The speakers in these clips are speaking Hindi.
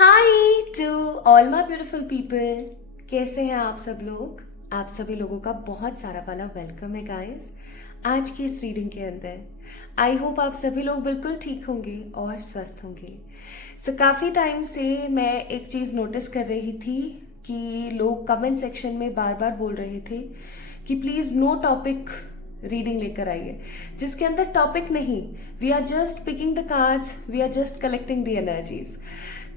Hi to all my beautiful people. कैसे हैं आप सब लोग? आप सभी लोगों का बहुत सारा वाला वेलकम है गाइस आज की इस रीडिंग के अंदर। आई होप आप सभी लोग बिल्कुल ठीक होंगे और स्वस्थ होंगे। काफ़ी टाइम से मैं एक चीज़ नोटिस कर रही थी कि लोग कमेंट सेक्शन में बार बार बोल रहे थे कि प्लीज़ नो टॉपिक रीडिंग लेकर आइए, जिसके अंदर टॉपिक नहीं, we are just picking the cards, we are just collecting the energies.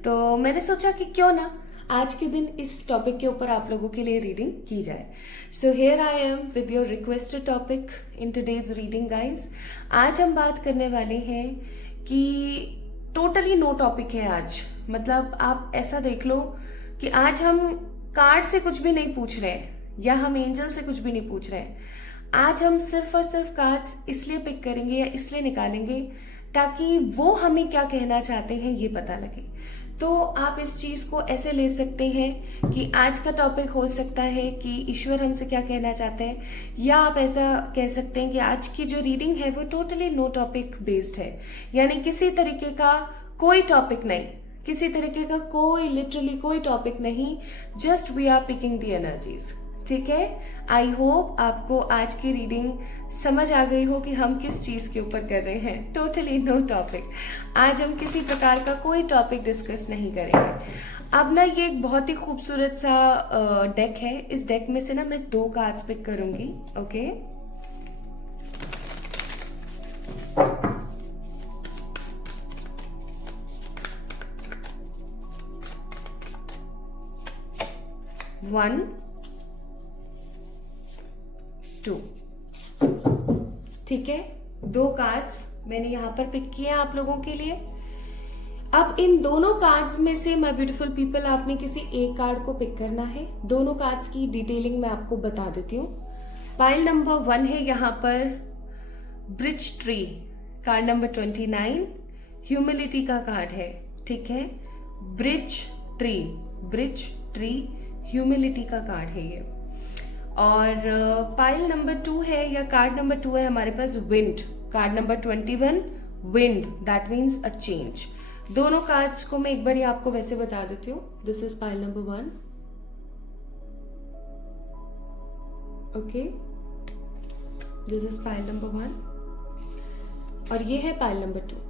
तो मैंने सोचा कि क्यों ना आज के दिन इस टॉपिक के ऊपर आप लोगों के लिए रीडिंग की जाए। So here I am with your requested topic in today's reading guys. आज हम बात करने वाले हैं कि टोटली नो टॉपिक है आज। मतलब आप ऐसा देख लो कि आज हम कार्ड से कुछ भी नहीं पूछ रहे हैं या हम एंजल से कुछ भी नहीं पूछ रहे हैं। आज हम सिर्फ और सिर्फ कार्ड्स इसलिए पिक करेंगे या इसलिए निकालेंगे ताकि वो हमें क्या कहना चाहते हैं ये पता लगे। तो आप इस चीज़ को ऐसे ले सकते हैं कि आज का टॉपिक हो सकता है कि ईश्वर हमसे क्या कहना चाहते हैं, या आप ऐसा कह सकते हैं कि आज की जो रीडिंग है वो टोटली नो टॉपिक बेस्ड है, यानी किसी तरीके का कोई टॉपिक नहीं, किसी तरीके का कोई लिटरली कोई टॉपिक नहीं, just we are picking the energies. ठीक है, आई होप आपको आज की रीडिंग समझ आ गई हो कि हम किस चीज़ के ऊपर कर रहे हैं। Totally no topic. आज हम किसी प्रकार का कोई टॉपिक डिस्कस नहीं करेंगे। अब ना ये एक बहुत ही खूबसूरत सा डेक है। इस डेक में से ना मैं 2 कार्ड्स पिक करूंगी। Okay, one 2। ठीक है, 2 कार्ड्स मैंने यहाँ पर पिक किए हैं आप लोगों के लिए। अब इन दोनों कार्ड्स में से माय ब्यूटीफुल पीपल आपने किसी एक कार्ड को पिक करना है। दोनों कार्ड्स की डिटेलिंग मैं आपको बता देती हूँ। पाइल नंबर 1 है यहाँ पर bridge tree, card number 29 humility का कार्ड है। ठीक है, ब्रिज ट्री ह्यूमिलिटी का कार्ड है ये। और पाइल नंबर 2 है या कार्ड नंबर 2 है हमारे पास wind, card number 21 wind, that means a change. दोनों कार्ड्स को मैं एक बार आपको वैसे बता देती हूँ। This is pile number 1, okay, this is pile number 1 और ये है पाइल नंबर 2।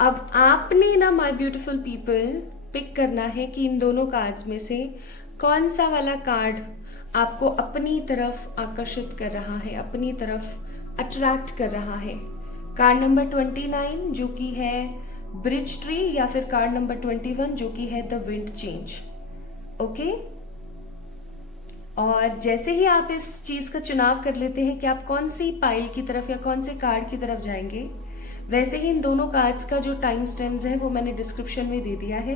अब आपने ना माय ब्यूटीफुल पीपल पिक करना है कि इन दोनों कार्ड्स में से कौन सा वाला कार्ड आपको अपनी तरफ आकर्षित कर रहा है, अपनी तरफ अट्रैक्ट कर रहा है। कार्ड नंबर 29 जो कि है ब्रिज ट्री, या फिर कार्ड नंबर 21 जो कि है द विंड चेंज। ओके, और जैसे ही आप इस चीज का चुनाव कर लेते हैं कि आप कौन सी पाइल की तरफ या कौन से कार्ड की तरफ जाएंगे, वैसे ही इन दोनों कार्ड्स का जो टाइम स्टैम्प्स है वो मैंने डिस्क्रिप्शन में दे दिया है,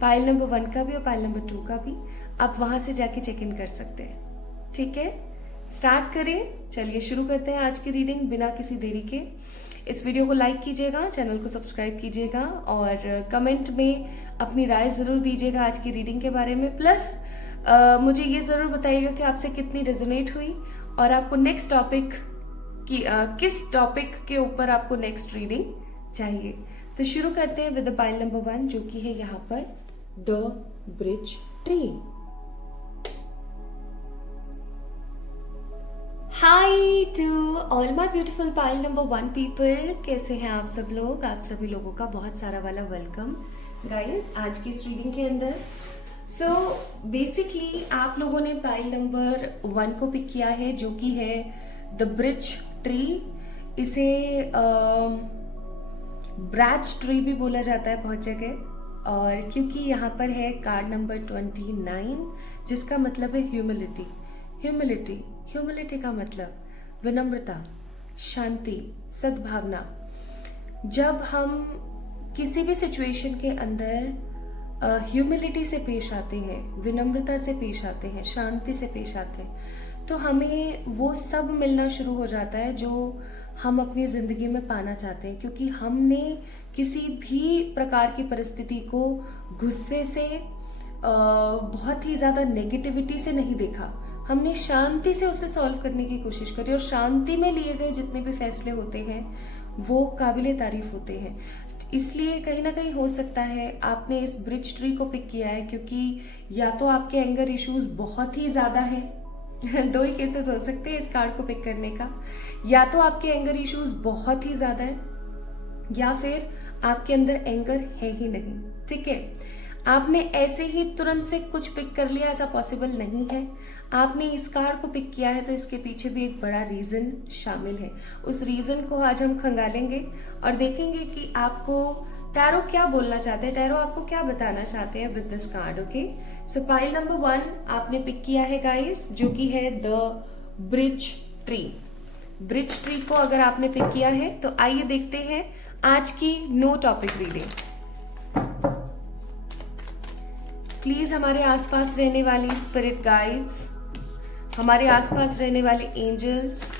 पाइल नंबर 1 का भी और पाइल नंबर 2 का भी। आप वहां से जाके चेक इन कर सकते हैं। ठीक है, स्टार्ट करें। चलिए शुरू करते हैं आज की रीडिंग बिना किसी देरी के। इस वीडियो को लाइक कीजिएगा, चैनल को सब्सक्राइब कीजिएगा और कमेंट में अपनी राय ज़रूर दीजिएगा आज की रीडिंग के बारे में। प्लस मुझे ये ज़रूर बताइएगा कि आपसे कितनी रेजोनेट हुई और आपको नेक्स्ट टॉपिक कि किस टॉपिक के ऊपर आपको नेक्स्ट रीडिंग चाहिए। तो शुरू करते हैं विद द पाइल नंबर 1 जो कि है यहाँ पर the bridge tree. Hi to all my beautiful pile number 1 people. कैसे हैं आप सब लोग? आप सभी लोगों का बहुत सारा वाला वेलकम गाइस आज की इस रीडिंग के अंदर। सो बेसिकली आप लोगों ने पाइल नंबर 1 को पिक किया है जो कि है द ब्रिज ट्री। इसे ब्रैच ट्री भी बोला जाता है बहुत जगह, और क्योंकि यहाँ पर है कार्ड नंबर 29 जिसका मतलब है ह्यूमिलिटी। ह्यूमिलिटी का मतलब विनम्रता, शांति, सद्भावना। जब हम किसी भी सिचुएशन के अंदर ह्यूमिलिटी से पेश आते हैं, विनम्रता से पेश आते हैं, शांति से पेश आते हैं, तो हमें वो सब मिलना शुरू हो जाता है जो हम अपनी ज़िंदगी में पाना चाहते हैं। क्योंकि हमने किसी भी प्रकार की परिस्थिति को गुस्से से, बहुत ही ज़्यादा नेगेटिविटी से नहीं देखा, हमने शांति से उसे सॉल्व करने की कोशिश करी, और शांति में लिए गए जितने भी फैसले होते हैं वो काबिले तारीफ होते हैं। इसलिए कहीं ना कहीं हो सकता है आपने इस ब्रिज ट्री को पिक किया है क्योंकि या तो आपके एंगर इश्यूज बहुत ही ज़्यादा हैं दो ही केसेस हो सकते हैं इस कार्ड को पिक करने का, या तो आपके एंगर इश्यूज बहुत ही ज़्यादा है या फिर आपके अंदर एंगर है ही नहीं। ठीक है, आपने ऐसे ही तुरंत से कुछ पिक कर लिया, ऐसा पॉसिबल नहीं है। आपने इस कार्ड को पिक किया है तो इसके पीछे भी एक बड़ा रीज़न शामिल है। उस रीज़न को आज हम खंगालेंगे और देखेंगे कि आपको टैरो क्या बोलना चाहते हैं, टैरो आपको क्या बताना चाहते हैं with this card. Okay, so pile number 1 आपने पिक किया है गाइस, जो कि है the bridge tree. Bridge tree को अगर आपने पिक किया है तो आइए देखते हैं आज की नो टॉपिक रीडिंग। प्लीज हमारे आसपास रहने वाली स्पिरिट गाइड्स, हमारे आसपास रहने वाले एंजल्स,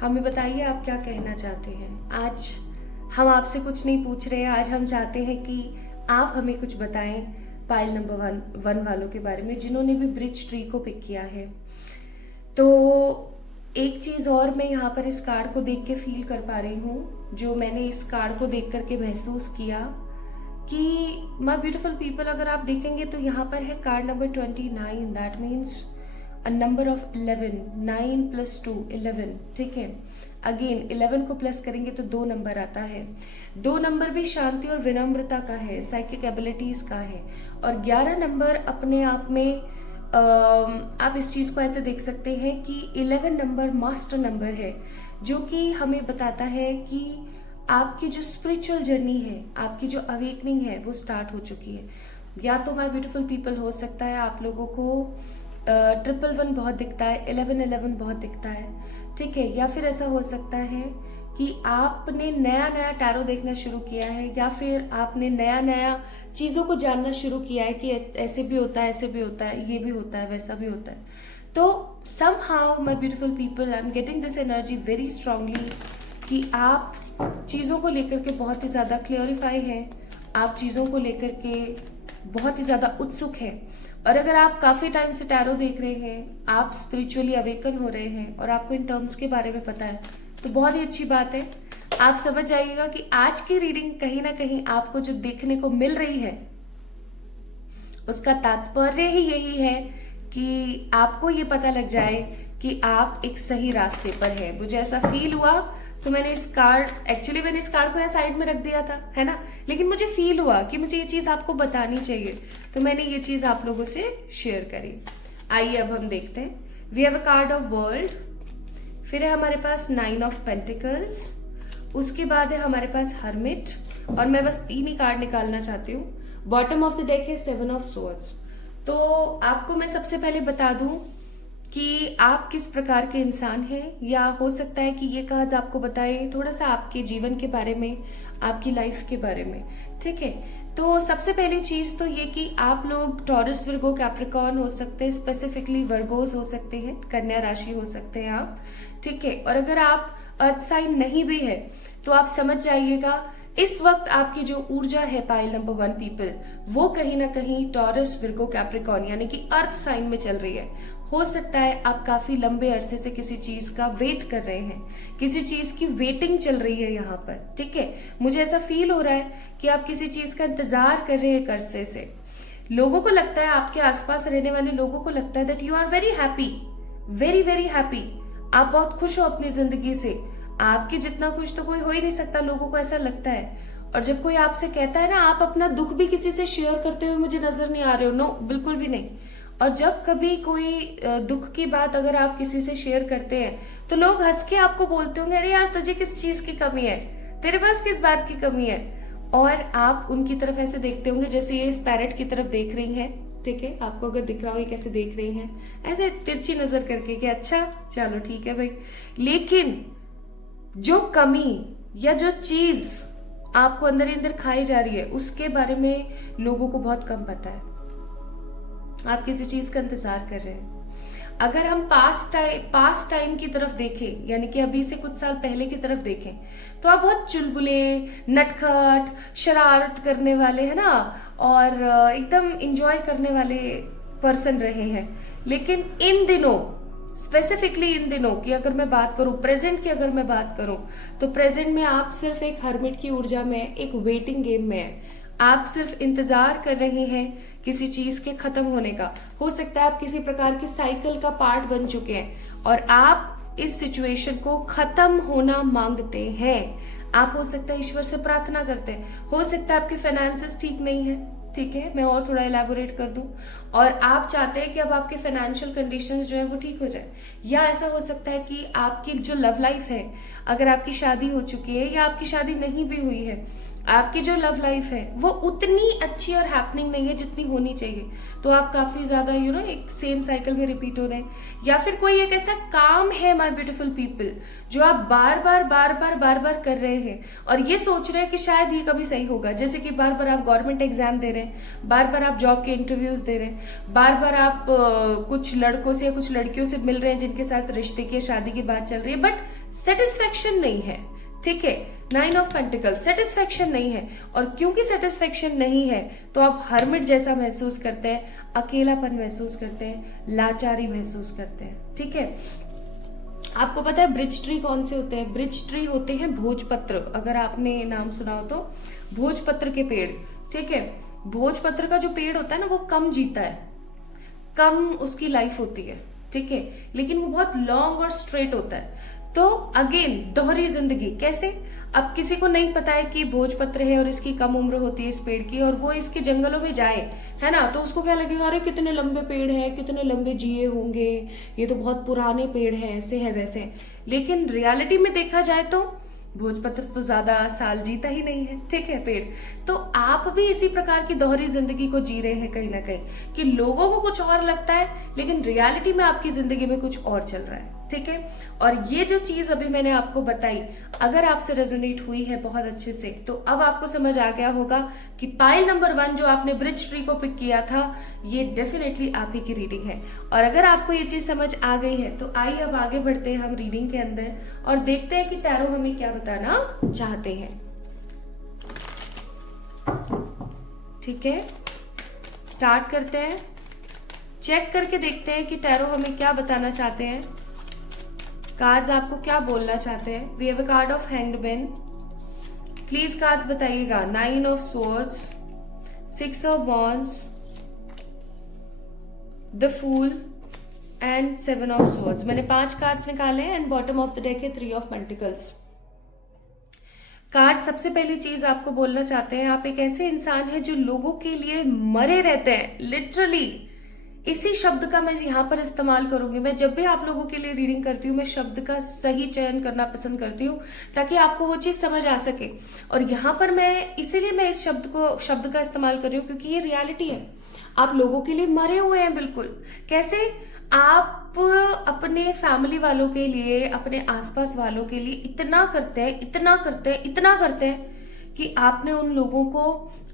हमें बताइए आप क्या कहना चाहते हैं। आज हम आपसे कुछ नहीं पूछ रहे हैं, आज हम चाहते हैं कि आप हमें कुछ बताएं पाइल नंबर 1 वालों के बारे में जिन्होंने भी ब्रिज ट्री को पिक किया है। तो एक चीज़ और मैं यहाँ पर इस कार्ड को देख के फील कर पा रही हूँ, जो मैंने इस कार्ड को देख करके महसूस किया कि माय ब्यूटीफुल पीपल, अगर आप देखेंगे तो यहाँ पर है card number 29, that means a number of 11, 9 + 2 11। ठीक है, अगेन 11 को प्लस करेंगे तो 2 नंबर आता है। 2 नंबर भी शांति और विनम्रता का है, साइकिक एबिलिटीज का है, और 11 नंबर अपने आप में आप इस चीज़ को ऐसे देख सकते हैं कि 11 नंबर मास्टर नंबर है, जो कि हमें बताता है कि आपकी जो स्पिरिचुअल जर्नी है, आपकी जो अवेकनिंग है वो स्टार्ट हो चुकी है। या तो माय ब्यूटीफुल पीपल हो सकता है आप लोगों को 111 बहुत दिखता है, 1111 बहुत दिखता है। ठीक है, या फिर ऐसा हो सकता है कि आपने नया नया टैरो देखना शुरू किया है, या फिर आपने नया नया चीज़ों को जानना शुरू किया है कि ऐसे भी होता है, ऐसे भी होता है, ये भी होता है, वैसा भी होता है। तो somehow my beautiful people, I'm getting this energy very strongly कि आप चीज़ों को लेकर के बहुत ही ज़्यादा क्लियरिफाई हैं, आप चीज़ों को लेकर के बहुत ही ज़्यादा उत्सुक हैं। और अगर आप काफ़ी टाइम से टैरो देख रहे हैं, आप स्पिरिचुअली अवेकन हो रहे हैं और आपको इन टर्म्स के बारे में पता है, तो बहुत ही अच्छी बात है। आप समझ जाइएगा कि आज की रीडिंग कहीं ना कहीं आपको जो देखने को मिल रही है उसका तात्पर्य ही यही है कि आपको ये पता लग जाए कि आप एक सही रास्ते पर हैं। मुझे ऐसा फील हुआ तो मैंने इस कार्ड को यहाँ साइड में रख दिया था, है ना, लेकिन मुझे फील हुआ कि मुझे ये चीज़ आपको बतानी चाहिए, तो मैंने ये चीज़ आप लोगों से शेयर करी। आइए अब हम देखते हैं। We have a card of world, फिर है हमारे पास 9 ऑफ पेंटिकल्स, उसके बाद है हमारे पास हर्मिट, और मैं बस 3 ही कार्ड निकालना चाहती हूँ। बॉटम ऑफ द डेक है 7 ऑफ सोर्ड्स। तो आपको मैं सबसे पहले बता दूं कि आप किस प्रकार के इंसान हैं, या हो सकता है कि ये कार्ड्स आपको बताएं थोड़ा सा आपके जीवन के बारे में, आपकी लाइफ के बारे में। ठीक है, तो सबसे पहली चीज तो ये कि आप लोग टॉरस, विर्गो, कैप्रिकॉर्न हो सकते हैं, स्पेसिफिकली वर्गोस हो सकते हैं, कन्या राशि हो सकते हैं आप। ठीक है, और अगर आप अर्थ साइन नहीं भी है तो आप समझ जाइएगा इस वक्त आपकी जो ऊर्जा है पाइल नंबर 1 पीपल, वो कहीं ना कहीं टॉरस, विर्गो, कैप्रिकॉर्न यानी कि अर्थ साइन में चल रही है। हो सकता है आप काफी लंबे अरसे से किसी चीज का वेट कर रहे हैं, किसी चीज की वेटिंग चल रही है यहाँ पर। ठीक है, मुझे ऐसा फील हो रहा है कि आप किसी चीज का इंतजार कर रहे हैं एक अरसे से। लोगों को लगता है, आपके आसपास रहने वाले लोगों को लगता है that you are very happy, very very happy, आप बहुत खुश हो अपनी जिंदगी से। आपके जितना खुश तो कोई हो ही नहीं सकता, लोगों को ऐसा लगता है। और जब कोई आपसे कहता है ना, आप अपना दुख भी किसी से शेयर करते हुए मुझे नजर नहीं आ रहे हो, नो बिल्कुल भी नहीं। और जब कभी कोई दुख की बात अगर आप किसी से शेयर करते हैं तो लोग हंस के आपको बोलते होंगे, अरे यार तुझे किस चीज की कमी है, तेरे पास किस बात की कमी है। और आप उनकी तरफ ऐसे देखते होंगे जैसे ये इस पैरेट की तरफ देख रही हैं। ठीक है, आपको अगर दिख रहा हो ये कैसे देख रही हैं, ऐसे तिरछी नजर करके कि अच्छा चलो ठीक है भाई। लेकिन जो कमी या जो चीज आपको अंदर ही अंदर खाई जा रही है उसके बारे में लोगों को बहुत कम पता है। आप किसी चीज का इंतजार कर रहे हैं, अगर हम पास्ट टाइम की तरफ देखें, यानी कि अभी से कुछ साल पहले की तरफ देखें, तो आप बहुत चुलबुले, नटखट, शरारत करने वाले, है ना, और एकदम इंजॉय करने वाले पर्सन रहे हैं। लेकिन इन दिनों, स्पेसिफिकली इन दिनों की अगर मैं बात करूं, प्रेजेंट की अगर मैं बात करूं, तो प्रेजेंट में आप सिर्फ एक हर्मिट की ऊर्जा में, एक वेटिंग गेम में है। आप सिर्फ इंतजार कर रहे हैं किसी चीज के खत्म होने का। हो सकता है आप किसी प्रकार की साइकिल का पार्ट बन चुके हैं और आप इस सिचुएशन को खत्म होना मांगते हैं। आप हो सकता है ईश्वर से प्रार्थना करते हैं, हो सकता है आपके फाइनेंसेस ठीक नहीं है, ठीक है, मैं और थोड़ा इलेबोरेट कर दूं, और आप चाहते हैं कि अब आपके फाइनेंशियल कंडीशंस जो है वो ठीक हो जाए। या ऐसा हो सकता है कि आपकी जो लव लाइफ है, अगर आपकी शादी हो चुकी है या आपकी शादी नहीं भी हुई है, आपकी जो लव लाइफ है वो उतनी अच्छी और हैपनिंग नहीं है जितनी होनी चाहिए। तो आप काफी ज्यादा एक सेम साइकिल में रिपीट हो रहे हैं। या फिर कोई एक ऐसा काम है माय ब्यूटीफुल पीपल जो आप बार बार कर रहे हैं और ये सोच रहे हैं कि शायद ये कभी सही होगा। जैसे कि बार बार आप गवर्नमेंट एग्जाम दे रहे हैं, बार बार आप जॉब के इंटरव्यूज दे रहे हैं, बार बार आप कुछ लड़कों से या कुछ लड़कियों से मिल रहे हैं जिनके साथ रिश्ते की, शादी की बात चल रही है, बट सेटिस्फेक्शन नहीं है। ठीक है, 9 ऑफ पेंटिकल, सेटिस्फेक्शन नहीं है। और क्योंकि सेटिस्फेक्शन नहीं है तो आप हर्मिट जैसा महसूस करते हैं, अकेलापन महसूस करते हैं, लाचारी महसूस करते हैं। ठीक है, आपको पता है ब्रिज ट्री कौन से होते हैं? ब्रिज ट्री होते हैं भोजपत्र, अगर आपने नाम सुना हो तो, भोजपत्र के पेड़। ठीक है, भोजपत्र का जो पेड़ होता है ना वो कम जीता है, कम उसकी लाइफ होती है। ठीक है, लेकिन वो बहुत लॉन्ग और स्ट्रेट होता है। तो अगेन दोहरी जिंदगी कैसे? अब किसी को नहीं पता है कि भोजपत्र है और इसकी कम उम्र होती है इस पेड़ की, और वो इसके जंगलों में जाए, है ना, तो उसको क्या लगेगा, अरे कितने लंबे पेड़ हैं, कितने लंबे जिए होंगे, ये तो बहुत पुराने पेड़ हैं, ऐसे है वैसे। लेकिन रियलिटी में देखा जाए तो भोजपत्र तो ज्यादा साल जीता ही नहीं है। ठीक है, पेड़। तो आप भी इसी प्रकार की दोहरी जिंदगी को जी रहे हैं कहीं ना कहीं, कि लोगों को कुछ और लगता है लेकिन रियलिटी में आपकी जिंदगी में कुछ और चल रहा है। ठीक है, और ये जो चीज अभी मैंने आपको बताई, अगर आपसे रेजोनेट हुई है बहुत अच्छे से, तो अब आपको समझ आ गया होगा कि पाइल नंबर 1 जो आपने ब्रिज ट्री को पिक किया था, ये डेफिनेटली आप ही की रीडिंग है। और अगर आपको ये चीज समझ आ गई है तो आइए अब आगे बढ़ते हैं हम रीडिंग के अंदर और देखते हैं कि टैरो हमें क्या बताना चाहते हैं। ठीक है, स्टार्ट करते हैं, चेक करके देखते हैं कि टैरो हमें क्या बताना चाहते हैं, कार्ड्स आपको क्या बोलना चाहते हैं। We have a card of hanged man, please cards बताइएगा। 9 of swords, 6 of wands, the fool and 7 of swords. मैंने 5 कार्ड्स निकाले हैं and bottom of the deck है 3 ऑफ पेंटिकल्स। कार्ड सबसे पहली चीज आपको बोलना चाहते हैं, आप एक ऐसे इंसान हैं जो लोगों के लिए मरे रहते हैं, लिटरली। इसी शब्द का मैं यहाँ पर इस्तेमाल करूंगी। मैं जब भी आप लोगों के लिए रीडिंग करती हूँ, मैं शब्द का सही चयन करना पसंद करती हूँ ताकि आपको वो चीज समझ आ सके। और यहाँ पर मैं इसीलिए मैं इस शब्द का इस्तेमाल कर रही हूँ क्योंकि ये रियलिटी है। आप लोगों के लिए मरे हुए हैं, बिल्कुल। कैसे? आप अपने फैमिली वालों के लिए, अपने आसपास वालों के लिए इतना करते हैं, इतना करते हैं, इतना करते हैं कि आपने उन लोगों को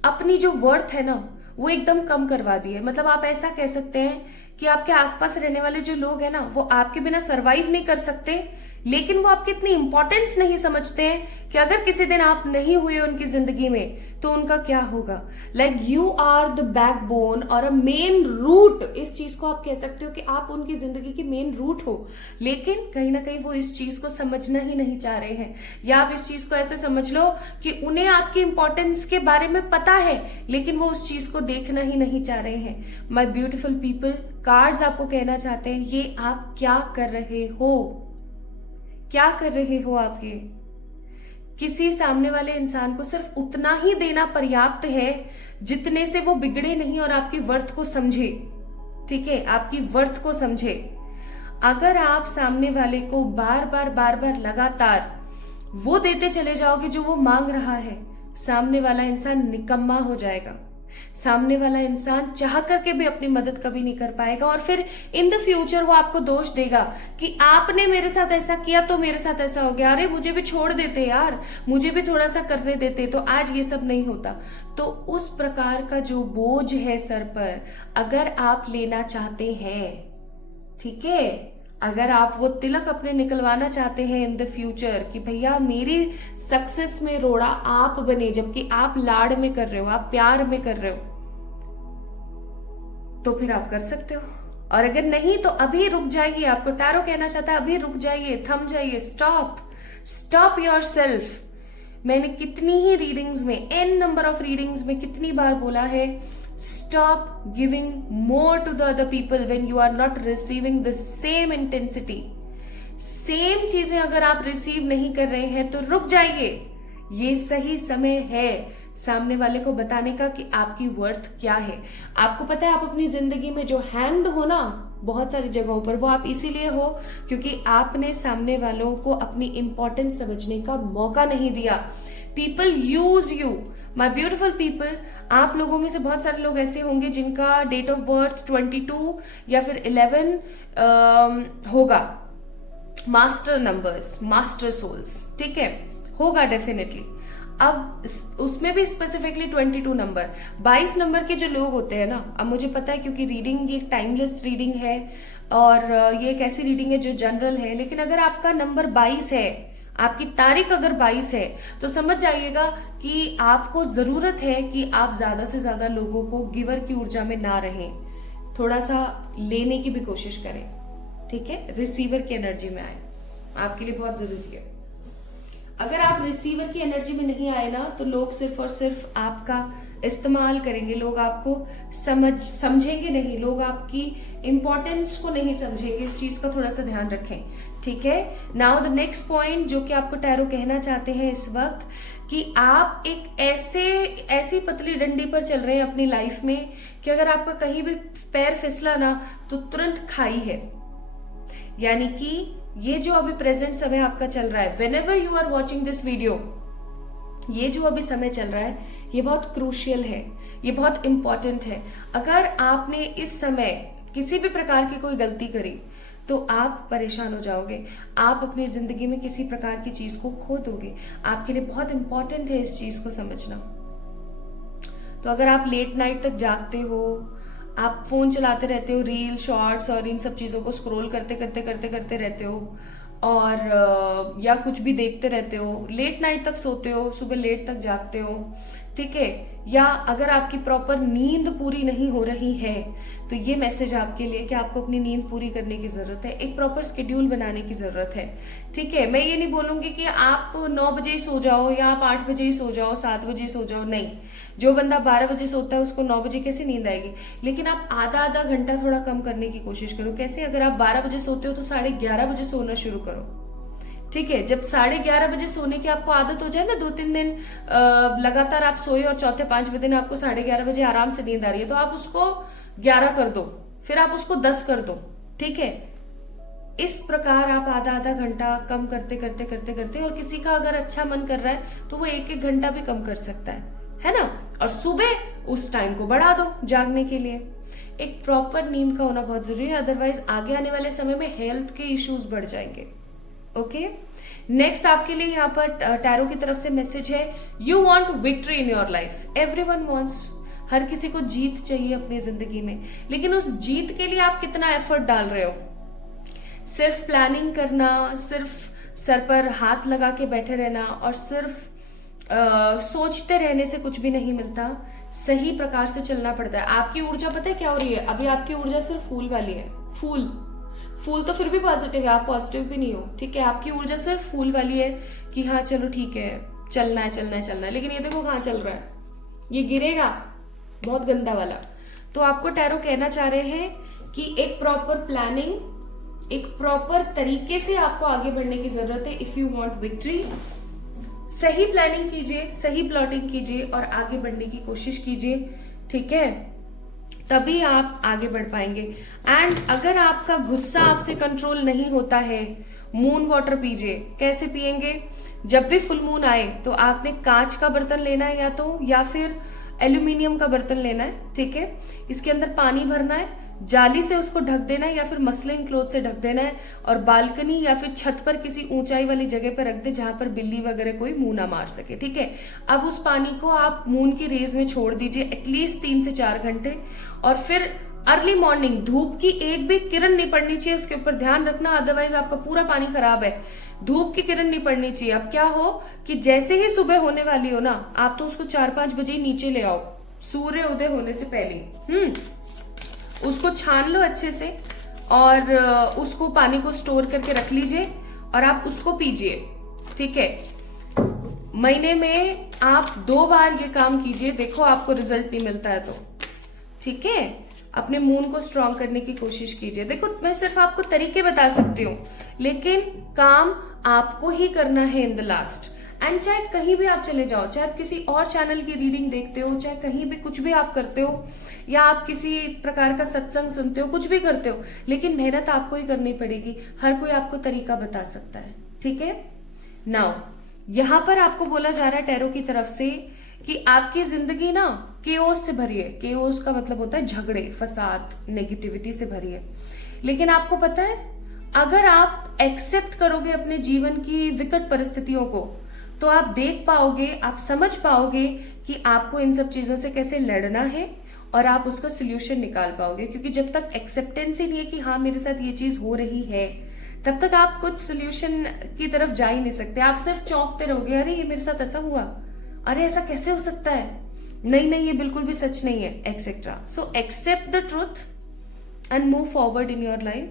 अपनी जो वर्थ है ना वो एकदम कम करवा दी है। मतलब आप ऐसा कह सकते हैं कि आपके आसपास रहने वाले जो लोग हैं ना वो आपके बिना सरवाइव नहीं कर सकते, लेकिन वो आपकी इतनी इंपॉर्टेंस नहीं समझते हैं कि अगर किसी दिन आप नहीं हुए उनकी जिंदगी में तो उनका क्या होगा। Like you are the backbone और अ मेन रूट। इस चीज को आप कह सकते हो कि आप उनकी जिंदगी की मेन रूट हो, लेकिन कहीं ना कहीं वो इस चीज को समझना ही नहीं चाह रहे हैं। या आप इस चीज को ऐसे समझ लो कि उन्हें आपकी इंपॉर्टेंस के बारे में पता है लेकिन वो उस चीज को देखना ही नहीं चाह रहे हैं। माय ब्यूटीफुल पीपल, कार्ड्स आपको कहना चाहते हैं ये आप क्या कर रहे हो, क्या कर रहे हो आप। ये किसी सामने वाले इंसान को सिर्फ उतना ही देना पर्याप्त है जितने से वो बिगड़े नहीं और आपकी वर्थ को समझे। ठीक है, आपकी वर्थ को समझे। अगर आप सामने वाले को बार बार लगातार वो देते चले जाओगे जो वो मांग रहा है, सामने वाला इंसान निकम्मा हो जाएगा। सामने वाला इंसान चाह करके भी अपनी मदद कभी नहीं कर पाएगा और फिर इन द फ्यूचर वो आपको दोष देगा कि आपने मेरे साथ ऐसा किया तो मेरे साथ ऐसा हो गया, अरे मुझे भी छोड़ देते यार, मुझे भी थोड़ा सा करने देते तो आज ये सब नहीं होता। तो उस प्रकार का जो बोझ है सर पर, अगर आप लेना चाहते हैं, ठीक है। अगर आप वो तिलक अपने निकलवाना चाहते हैं इन द फ्यूचर कि भैया मेरी सक्सेस में रोड़ा आप बने, जबकि आप लाड़ में कर रहे हो, आप प्यार में कर रहे हो, तो फिर आप कर सकते हो। और अगर नहीं तो अभी रुक जाइए। आपको टैरो कहना चाहता है अभी रुक जाइए, थम जाइए, स्टॉप योरसेल्फ। मैंने कितनी ही रीडिंग्स में, n नंबर ऑफ रीडिंग्स में कितनी बार बोला है, stop giving more to the other people when you are not receiving the same intensity. Same चीजें अगर आप रिसीव नहीं कर रहे हैं तो रुक जाइए। ये सही समय है सामने वाले को बताने का कि आपकी वर्थ क्या है। आपको पता है आप अपनी जिंदगी में जो हैंग्ड हो ना बहुत सारी जगहों पर, वो आप इसीलिए हो क्योंकि आपने सामने वालों को अपनी इंपॉर्टेंस समझने का मौका नहीं दिया। People use you, my beautiful people. आप लोगों में से बहुत सारे लोग ऐसे होंगे जिनका डेट ऑफ बर्थ 22 या फिर 11 होगा, मास्टर नंबर्स, मास्टर सोल्स, ठीक है, होगा डेफिनेटली। अब उसमें भी स्पेसिफिकली 22 नंबर, 22 नंबर के जो लोग होते हैं ना, अब मुझे पता है क्योंकि रीडिंग ये एक टाइमलेस रीडिंग है और ये एक ऐसी रीडिंग है जो जनरल है, लेकिन अगर आपका नंबर 22 है, आपकी तारीख अगर 22 है, तो समझ जाइएगा कि आपको जरूरत है कि आप ज्यादा से ज्यादा लोगों को गिवर की ऊर्जा में ना रहें, थोड़ा सा लेने की भी कोशिश करें, ठीक है, रिसीवर की एनर्जी में आए, आपके लिए बहुत जरूरी है। अगर आप रिसीवर की एनर्जी में नहीं आए ना तो लोग सिर्फ और सिर्फ आपका इस्तेमाल करेंगे, लोग आपको समझेंगे नहीं, लोग आपकी इंपॉर्टेंस को नहीं समझेंगे। इस चीज का थोड़ा सा ध्यान रखें, ठीक है। नाउ द नेक्स्ट पॉइंट जो कि आपको टैरो कहना चाहते हैं इस वक्त, कि आप एक ऐसी पतली डंडी पर चल रहे हैं अपनी लाइफ में कि अगर आपका कहीं भी पैर फिसला ना तो तुरंत खाई है। यानी कि ये जो अभी प्रेजेंट समय आपका चल रहा है, whenever you are watching this video, ये जो अभी समय चल रहा है ये बहुत क्रूशियल है, ये बहुत इंपॉर्टेंट है। अगर आपने इस समय किसी भी प्रकार की कोई गलती करी तो आप परेशान हो जाओगे, आप अपनी जिंदगी में किसी प्रकार की चीज को खो दोगे। आपके लिए बहुत इंपॉर्टेंट है इस चीज को समझना। तो अगर आप लेट नाइट तक जागते हो, आप फोन चलाते रहते हो, रील, शॉर्ट्स और इन सब चीजों को स्क्रॉल करते रहते हो, और या कुछ भी देखते रहते हो, लेट नाइट तक सोते हो, सुबह लेट तक जागते हो, ठीक है, या अगर आपकी प्रॉपर नींद पूरी नहीं हो रही है तो ये मैसेज आपके लिए कि आपको अपनी नींद पूरी करने की जरूरत है, एक प्रॉपर शेड्यूल बनाने की जरूरत है, ठीक है। मैं ये नहीं बोलूंगी कि आप 9 बजे ही सो जाओ या आप 8 बजे ही सो जाओ, 7 बजे ही सो जाओ, नहीं। जो बंदा 12 बजे सोता है उसको 9 बजे कैसे नींद आएगी, लेकिन आप आधा घंटा थोड़ा कम करने की कोशिश करो। कैसे, अगर आप 12 बजे सोते हो तो 11:30 बजे सोना शुरू करो, ठीक है। जब 11:30 बजे सोने की आपको आदत हो जाए ना, 2-3 दिन लगातार आप सोए और चौथे 5वें दिन आपको 11:30 बजे आराम से नींद आ रही है, तो आप उसको 11 कर दो, फिर आप उसको 10 कर दो, ठीक है। इस प्रकार आप आधा घंटा कम करते और किसी का अगर अच्छा मन कर रहा है तो वो 1-1 घंटा भी कम कर सकता है ना। और सुबह उस टाइम को बढ़ा दो जागने के लिए। एक प्रॉपर नींद का होना बहुत जरूरी है, अदरवाइज आगे आने वाले समय में हेल्थ के इश्यूज बढ़ जाएंगे। ओके, नेक्स्ट आपके लिए यहाँ पर टैरो की तरफ से मैसेज है, you want victory in your life. Everyone wants, हर किसी को जीत चाहिए अपनी जिंदगी में, लेकिन उस जीत के लिए आप कितना एफर्ट डाल रहे हो। सिर्फ प्लानिंग करना, सिर्फ सर पर हाथ लगा के बैठे रहना और सिर्फ सोचते रहने से कुछ भी नहीं मिलता, सही प्रकार से चलना पड़ता है। आपकी ऊर्जा पता है क्या हो रही है अभी, आपकी ऊर्जा सिर्फ फूल वाली है। फूल तो फिर भी पॉजिटिव है, आप पॉजिटिव भी नहीं हो, ठीक है। आपकी ऊर्जा सिर्फ फूल वाली है कि हाँ चलो ठीक है, चलना है, लेकिन ये देखो कहाँ चल रहा है, ये गिरेगा, बहुत गंदा वाला। तो आपको टैरो कहना चाह रहे हैं कि एक प्रॉपर प्लानिंग, एक प्रॉपर तरीके से आपको आगे बढ़ने की जरूरत है। इफ यू वांट विक्ट्री, सही प्लानिंग कीजिए, सही प्लॉटिंग कीजिए और आगे बढ़ने की कोशिश कीजिए, ठीक है, तभी आप आगे बढ़ पाएंगे। एंड अगर आपका गुस्सा आपसे कंट्रोल नहीं होता है, मून वाटर पीजिए। कैसे पिएंगे, जब भी फुल मून आए तो आपने कांच का बर्तन लेना है या फिर एल्यूमिनियम का बर्तन लेना है, ठीक है। इसके अंदर पानी भरना है, जाली से उसको ढक देना है या फिर मसलिन क्लॉथ से ढक देना है और बालकनी या फिर छत पर किसी ऊंचाई वाली जगह पर रख दे जहां पर बिल्ली वगैरह कोई मुंह ना मार सके, ठीक है। अब उस पानी को आप मून की रेज में छोड़ दीजिए एटलीस्ट 3 से 4 घंटे, और फिर अर्ली मॉर्निंग धूप की एक भी किरण नहीं पड़नी चाहिए, उसके ऊपर ध्यान रखना, अदरवाइज आपका पूरा पानी खराब है। धूप की किरण नहीं पड़नी चाहिए। अब क्या हो कि जैसे ही सुबह होने वाली हो ना, आप तो उसको 4-5 बजे नीचे ले आओ, सूर्य उदय होने से पहले। उसको छान लो अच्छे से और उसको पानी को स्टोर करके रख लीजिए और आप उसको पीजिए, ठीक है। महीने में आप 2 बार ये काम कीजिए, देखो आपको रिजल्ट नहीं मिलता है तो, ठीक है। अपने मून को स्ट्रॉन्ग करने की कोशिश कीजिए। देखो मैं सिर्फ आपको तरीके बता सकती हूँ, लेकिन काम आपको ही करना है इन द लास्ट। एंड चाहे कहीं भी आप चले जाओ, चाहे आप किसी और चैनल की रीडिंग देखते हो, चाहे कहीं भी कुछ भी आप करते हो, या आप किसी प्रकार का सत्संग सुनते हो, कुछ भी करते हो, लेकिन मेहनत आपको ही करनी पड़ेगी। हर कोई आपको तरीका बता सकता है, ठीक है। नाउ यहां पर आपको बोला जा रहा है टैरो की तरफ से कि आपकी जिंदगी ना केओस से भरी है। केओस का मतलब होता है झगड़े, फसाद, नेगेटिविटी से भरी है। लेकिन आपको पता है, अगर आप एक्सेप्ट करोगे अपने जीवन की विकट परिस्थितियों को, तो आप देख पाओगे, आप समझ पाओगे कि आपको इन सब चीजों से कैसे लड़ना है और आप उसका सोल्यूशन निकाल पाओगे। क्योंकि जब तक एक्सेप्टेंस ही नहीं है कि हाँ मेरे साथ ये चीज हो रही है, तब तक आप कुछ सोल्यूशन की तरफ जा ही नहीं सकते। आप सिर्फ चौंकते रहोगे, अरे ये मेरे साथ ऐसा हुआ, अरे ऐसा कैसे हो सकता है, नहीं ये बिल्कुल भी सच नहीं है, etcetera. So accept the truth and move forward in your life,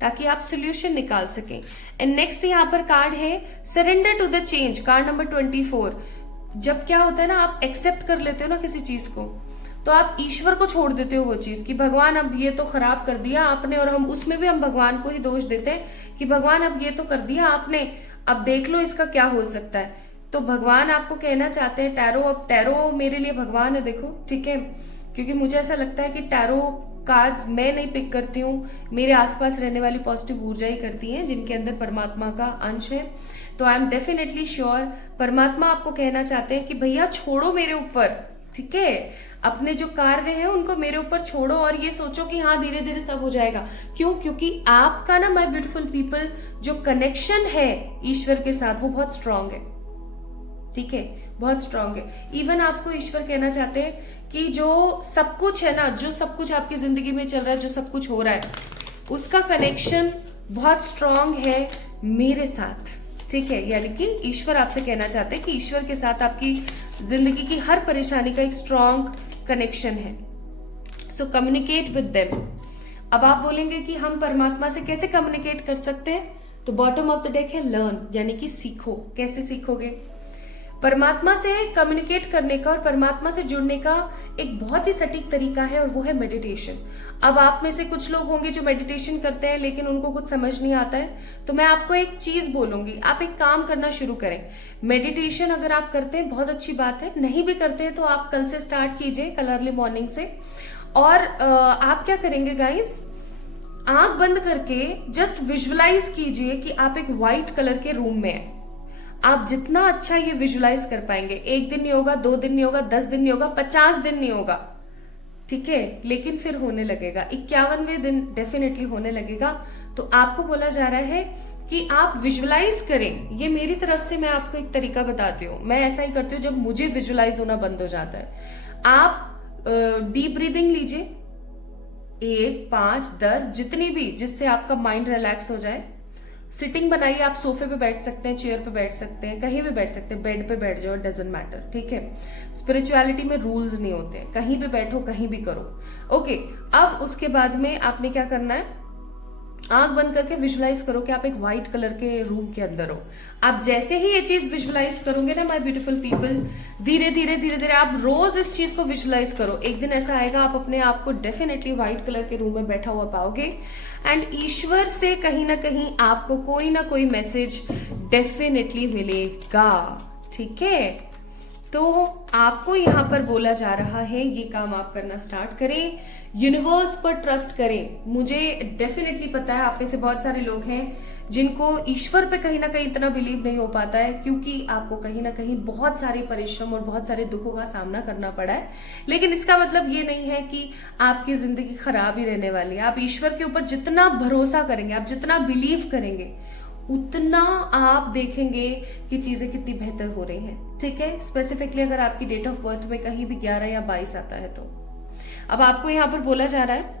ताकि आप सोल्यूशन निकाल सकें। एंड नेक्स्ट यहाँ पर कार्ड है surrender to the change, card number 24। जब क्या होता है ना, आप एक्सेप्ट कर लेते हो ना किसी चीज को, तो आप ईश्वर को छोड़ देते हो वो चीज कि भगवान अब ये तो खराब कर दिया आपने, और हम उसमें भी हम भगवान को ही दोष देते हैं कि भगवान अब ये तो कर दिया आपने, अब देख लो इसका क्या हो सकता है। तो भगवान आपको कहना चाहते हैं, टैरो, अब टैरो मेरे लिए भगवान है, देखो, ठीक है। क्योंकि मुझे ऐसा लगता है कि टैरो कार्ड्स मैं नहीं पिक करती हूँ, मेरे आसपास रहने वाली पॉजिटिव ऊर्जा ही करती हैं, जिनके अंदर परमात्मा का अंश है। तो आई एम डेफिनेटली श्योर परमात्मा आपको कहना चाहते हैं कि भैया छोड़ो मेरे ऊपर, ठीक है, अपने जो कार्य हैं उनको मेरे ऊपर छोड़ो और ये सोचो कि हाँ धीरे धीरे सब हो जाएगा। क्यों? क्योंकि आपका ना, माय ब्यूटीफुल पीपल, जो कनेक्शन है ईश्वर के साथ वो बहुत स्ट्रांग है, ठीक है, बहुत स्ट्रांग है। इवन आपको ईश्वर कहना चाहते हैं कि जो सब कुछ है ना, जो सब कुछ आपकी जिंदगी में चल रहा है, जो सब कुछ हो रहा है, उसका कनेक्शन बहुत स्ट्रांग है मेरे साथ, ठीक है। यानी कि ईश्वर आपसे कहना चाहते हैं कि ईश्वर के साथ आपकी जिंदगी की हर परेशानी का एक स्ट्रांग कनेक्शन है। सो कम्युनिकेट विद देम। अब आप बोलेंगे कि हम परमात्मा से कैसे कम्युनिकेट कर सकते हैं, तो बॉटम ऑफ द डेक है लर्न, यानी कि सीखो। कैसे सीखोगे? परमात्मा से कम्युनिकेट करने का और परमात्मा से जुड़ने का एक बहुत ही सटीक तरीका है, और वो है मेडिटेशन। अब आप में से कुछ लोग होंगे जो मेडिटेशन करते हैं लेकिन उनको कुछ समझ नहीं आता है, तो मैं आपको एक चीज बोलूंगी, आप एक काम करना शुरू करें। मेडिटेशन अगर आप करते हैं बहुत अच्छी बात है, नहीं भी करते हैं तो आप कल से स्टार्ट कीजिए, कल अर्ली मॉर्निंग से। और आप क्या करेंगे गाइज, आंख बंद करके जस्ट विजुअलाइज कीजिए कि आप एक व्हाइट कलर के रूम में हैं। आप जितना अच्छा ये विजुलाइज कर पाएंगे, 1 दिन नहीं होगा, 2 दिन नहीं होगा, 10 दिन नहीं होगा, 50 दिन नहीं होगा, ठीक है, लेकिन फिर होने लगेगा, 51वें दिन डेफिनेटली होने लगेगा। तो आपको बोला जा रहा है कि आप विजुलाइज करें। ये मेरी तरफ से मैं आपको एक तरीका बताती हूँ, मैं ऐसा ही करती हूँ जब मुझे विजुलाइज होना बंद हो जाता है। आप डीप ब्रीदिंग लीजिए, 1, 5, 10 जितनी भी, जिससे आपका माइंड रिलैक्स हो जाए। सिटिंग बनाइए, आप सोफे पे बैठ सकते हैं, चेयर पे बैठ सकते हैं, कहीं भी बैठ सकते हैं, बेड पे बैठ जाओ, डजंट मैटर, ठीक है। स्पिरिचुअलिटी में रूल्स नहीं होते, कहीं भी बैठो, कहीं भी करो, ओके। अब उसके बाद में आपने क्या करना है, आंख बंद करके विजुलाइज करो कि आप एक व्हाइट कलर के रूम के अंदर हो। आप जैसे ही ये चीज विजुलाइज करोगे ना माय ब्यूटीफुल पीपल, धीरे धीरे धीरे धीरे आप रोज इस चीज को विजुलाइज करो, एक दिन ऐसा आएगा आप अपने आप को डेफिनेटली व्हाइट कलर के रूम में बैठा हुआ पाओगे। एंड ईश्वर से कहीं ना कहीं आपको कोई ना कोई मैसेज डेफिनेटली मिलेगा, ठीक है। तो आपको यहाँ पर बोला जा रहा है ये काम आप करना स्टार्ट करें, यूनिवर्स पर ट्रस्ट करें। मुझे डेफिनेटली पता है आप में से बहुत सारे लोग हैं जिनको ईश्वर पे कहीं ना कहीं इतना बिलीव नहीं हो पाता है, क्योंकि आपको कहीं ना कहीं बहुत सारे परिश्रम और बहुत सारे दुखों का सामना करना पड़ा है। लेकिन इसका मतलब ये नहीं है कि आपकी जिंदगी खराब ही रहने वाली है। आप ईश्वर के ऊपर जितना भरोसा करेंगे, आप जितना बिलीव करेंगे, उतना आप देखेंगे कि चीजें कितनी बेहतर हो रही हैं, ठीक है। स्पेसिफिकली अगर आपकी डेट ऑफ बर्थ में कहीं भी 11 या 22 आता है तो। अब आपको यहाँ पर बोला जा रहा है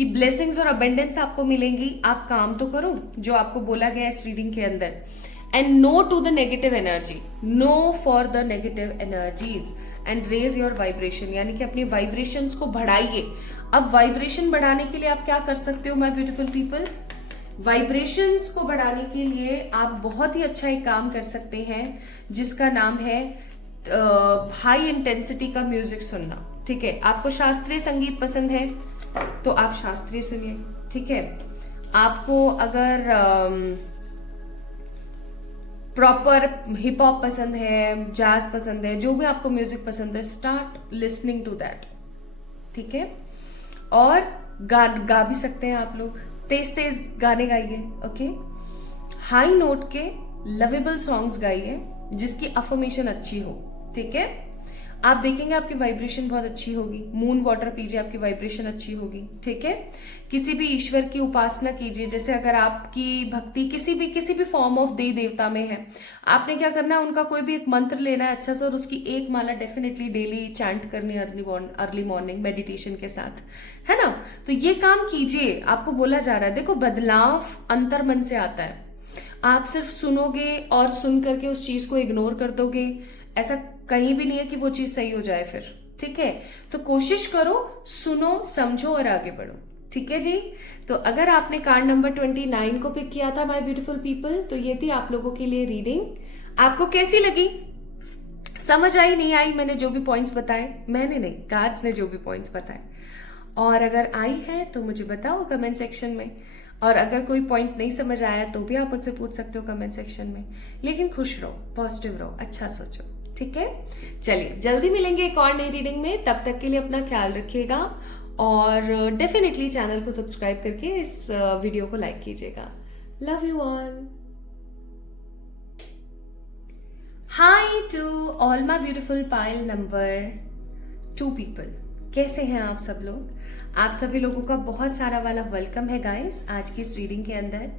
कि ब्लेसिंग्स और अबेंडेंस आपको मिलेंगी, आप काम तो करो जो आपको बोला गया है इस रीडिंग के अंदर। And no to the negative energy, no for the negative energies and raise your vibration, यानी कि अपनी वाइब्रेशंस को बढ़ाइए। अब वाइब्रेशन बढ़ाने के लिए आप क्या कर सकते हो माय ब्यूटीफुल पीपल? वाइब्रेशंस को बढ़ाने के लिए आप बहुत ही अच्छा एक काम कर सकते हैं जिसका नाम है हाई इंटेंसिटी का म्यूजिक सुनना। ठीक है, आपको शास्त्रीय संगीत पसंद है तो आप शास्त्रीय सुनिए। ठीक है, आपको अगर प्रॉपर हिप हॉप पसंद है, जैज पसंद है, जो भी आपको म्यूजिक पसंद है, स्टार्ट लिसनिंग टू दैट। ठीक है, और गा भी सकते हैं आप लोग, तेज तेज गाने गाइए। ओके, हाई नोट के लवेबल सॉन्ग्स गाइए जिसकी अफर्मेशन अच्छी हो। ठीक है, आप देखेंगे आपकी वाइब्रेशन बहुत अच्छी होगी। मून वाटर पीजिए, आपकी वाइब्रेशन अच्छी होगी। ठीक है, किसी भी ईश्वर की उपासना कीजिए, जैसे अगर आपकी भक्ति किसी भी फॉर्म ऑफ देवी देवता में है, आपने क्या करना है, उनका कोई भी एक मंत्र लेना है अच्छा सा, और उसकी एक माला डेफिनेटली डेली चैंट करनी है अर्ली मॉर्निंग मेडिटेशन के साथ, है ना। तो ये काम कीजिए, आपको बोला जा रहा है। देखो, बदलाव अंतर मन से आता है। आप सिर्फ सुनोगे और सुन करके उस चीज को इग्नोर कर दोगे, ऐसा कहीं भी नहीं है कि वो चीज सही हो जाए फिर। ठीक है, तो कोशिश करो, सुनो, समझो और आगे बढ़ो। ठीक है जी, तो अगर आपने कार्ड नंबर 29 को पिक किया था माय ब्यूटीफुल पीपल, तो ये थी आप लोगों के लिए रीडिंग। आपको कैसी लगी? समझ आई नहीं आई? मैंने जो भी पॉइंट्स बताए, मैंने नहीं, कार्ड्स ने जो भी पॉइंट्स बताए, और अगर आई है तो मुझे बताओ कमेंट सेक्शन में। और अगर कोई पॉइंट नहीं समझ आया तो भी आप मुझसे पूछ सकते हो कमेंट सेक्शन में। लेकिन खुश रहो, पॉजिटिव रहो, अच्छा सोचो। ठीक है, चलिए जल्दी मिलेंगे एक और नई रीडिंग में। तब तक के लिए अपना ख्याल रखिएगा और डेफिनेटली चैनल को सब्सक्राइब करके इस वीडियो को लाइक कीजिएगा। Love you all. Hi to all my beautiful pile number 2 people. कैसे हैं आप सब लोग? आप सभी लोगों का बहुत सारा वाला वेलकम है गाइस आज की इस रीडिंग के अंदर।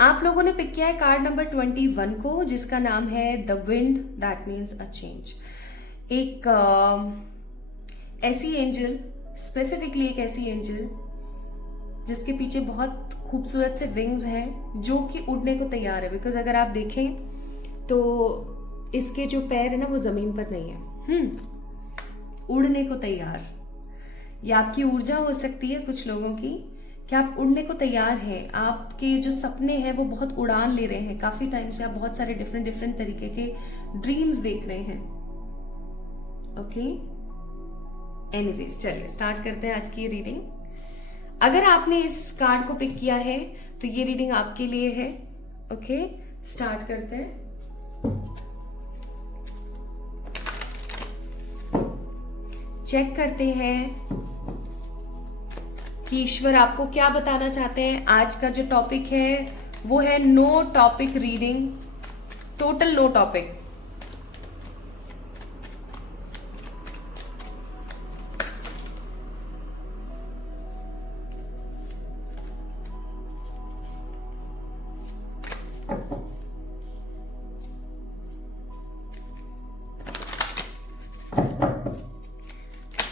आप लोगों ने पिक किया है कार्ड नंबर 21 को, जिसका नाम है the wind that means a change. एक ऐसी एंजल, स्पेसिफिकली एक ऐसी एंजल जिसके पीछे बहुत खूबसूरत से विंग्स हैं जो कि उड़ने को तैयार है। बिकॉज अगर आप देखें तो इसके जो पैर है ना वो जमीन पर नहीं है, उड़ने को तैयार। या आपकी ऊर्जा हो सकती है कुछ लोगों की कि आप उड़ने को तैयार हैं, आपके जो सपने हैं वो बहुत उड़ान ले रहे हैं। काफी टाइम से आप बहुत सारे डिफरेंट तरीके के ड्रीम्स देख रहे हैं। ओके, एनीवेज चलिए स्टार्ट करते हैं आज की ये रीडिंग। अगर आपने इस कार्ड को पिक किया है तो ये रीडिंग आपके लिए है। ओके, स्टार्ट करते हैं। चेक करते हैं कि ईश्वर आपको क्या बताना चाहते हैं। आज का जो टॉपिक है वो है no topic reading, total no topic.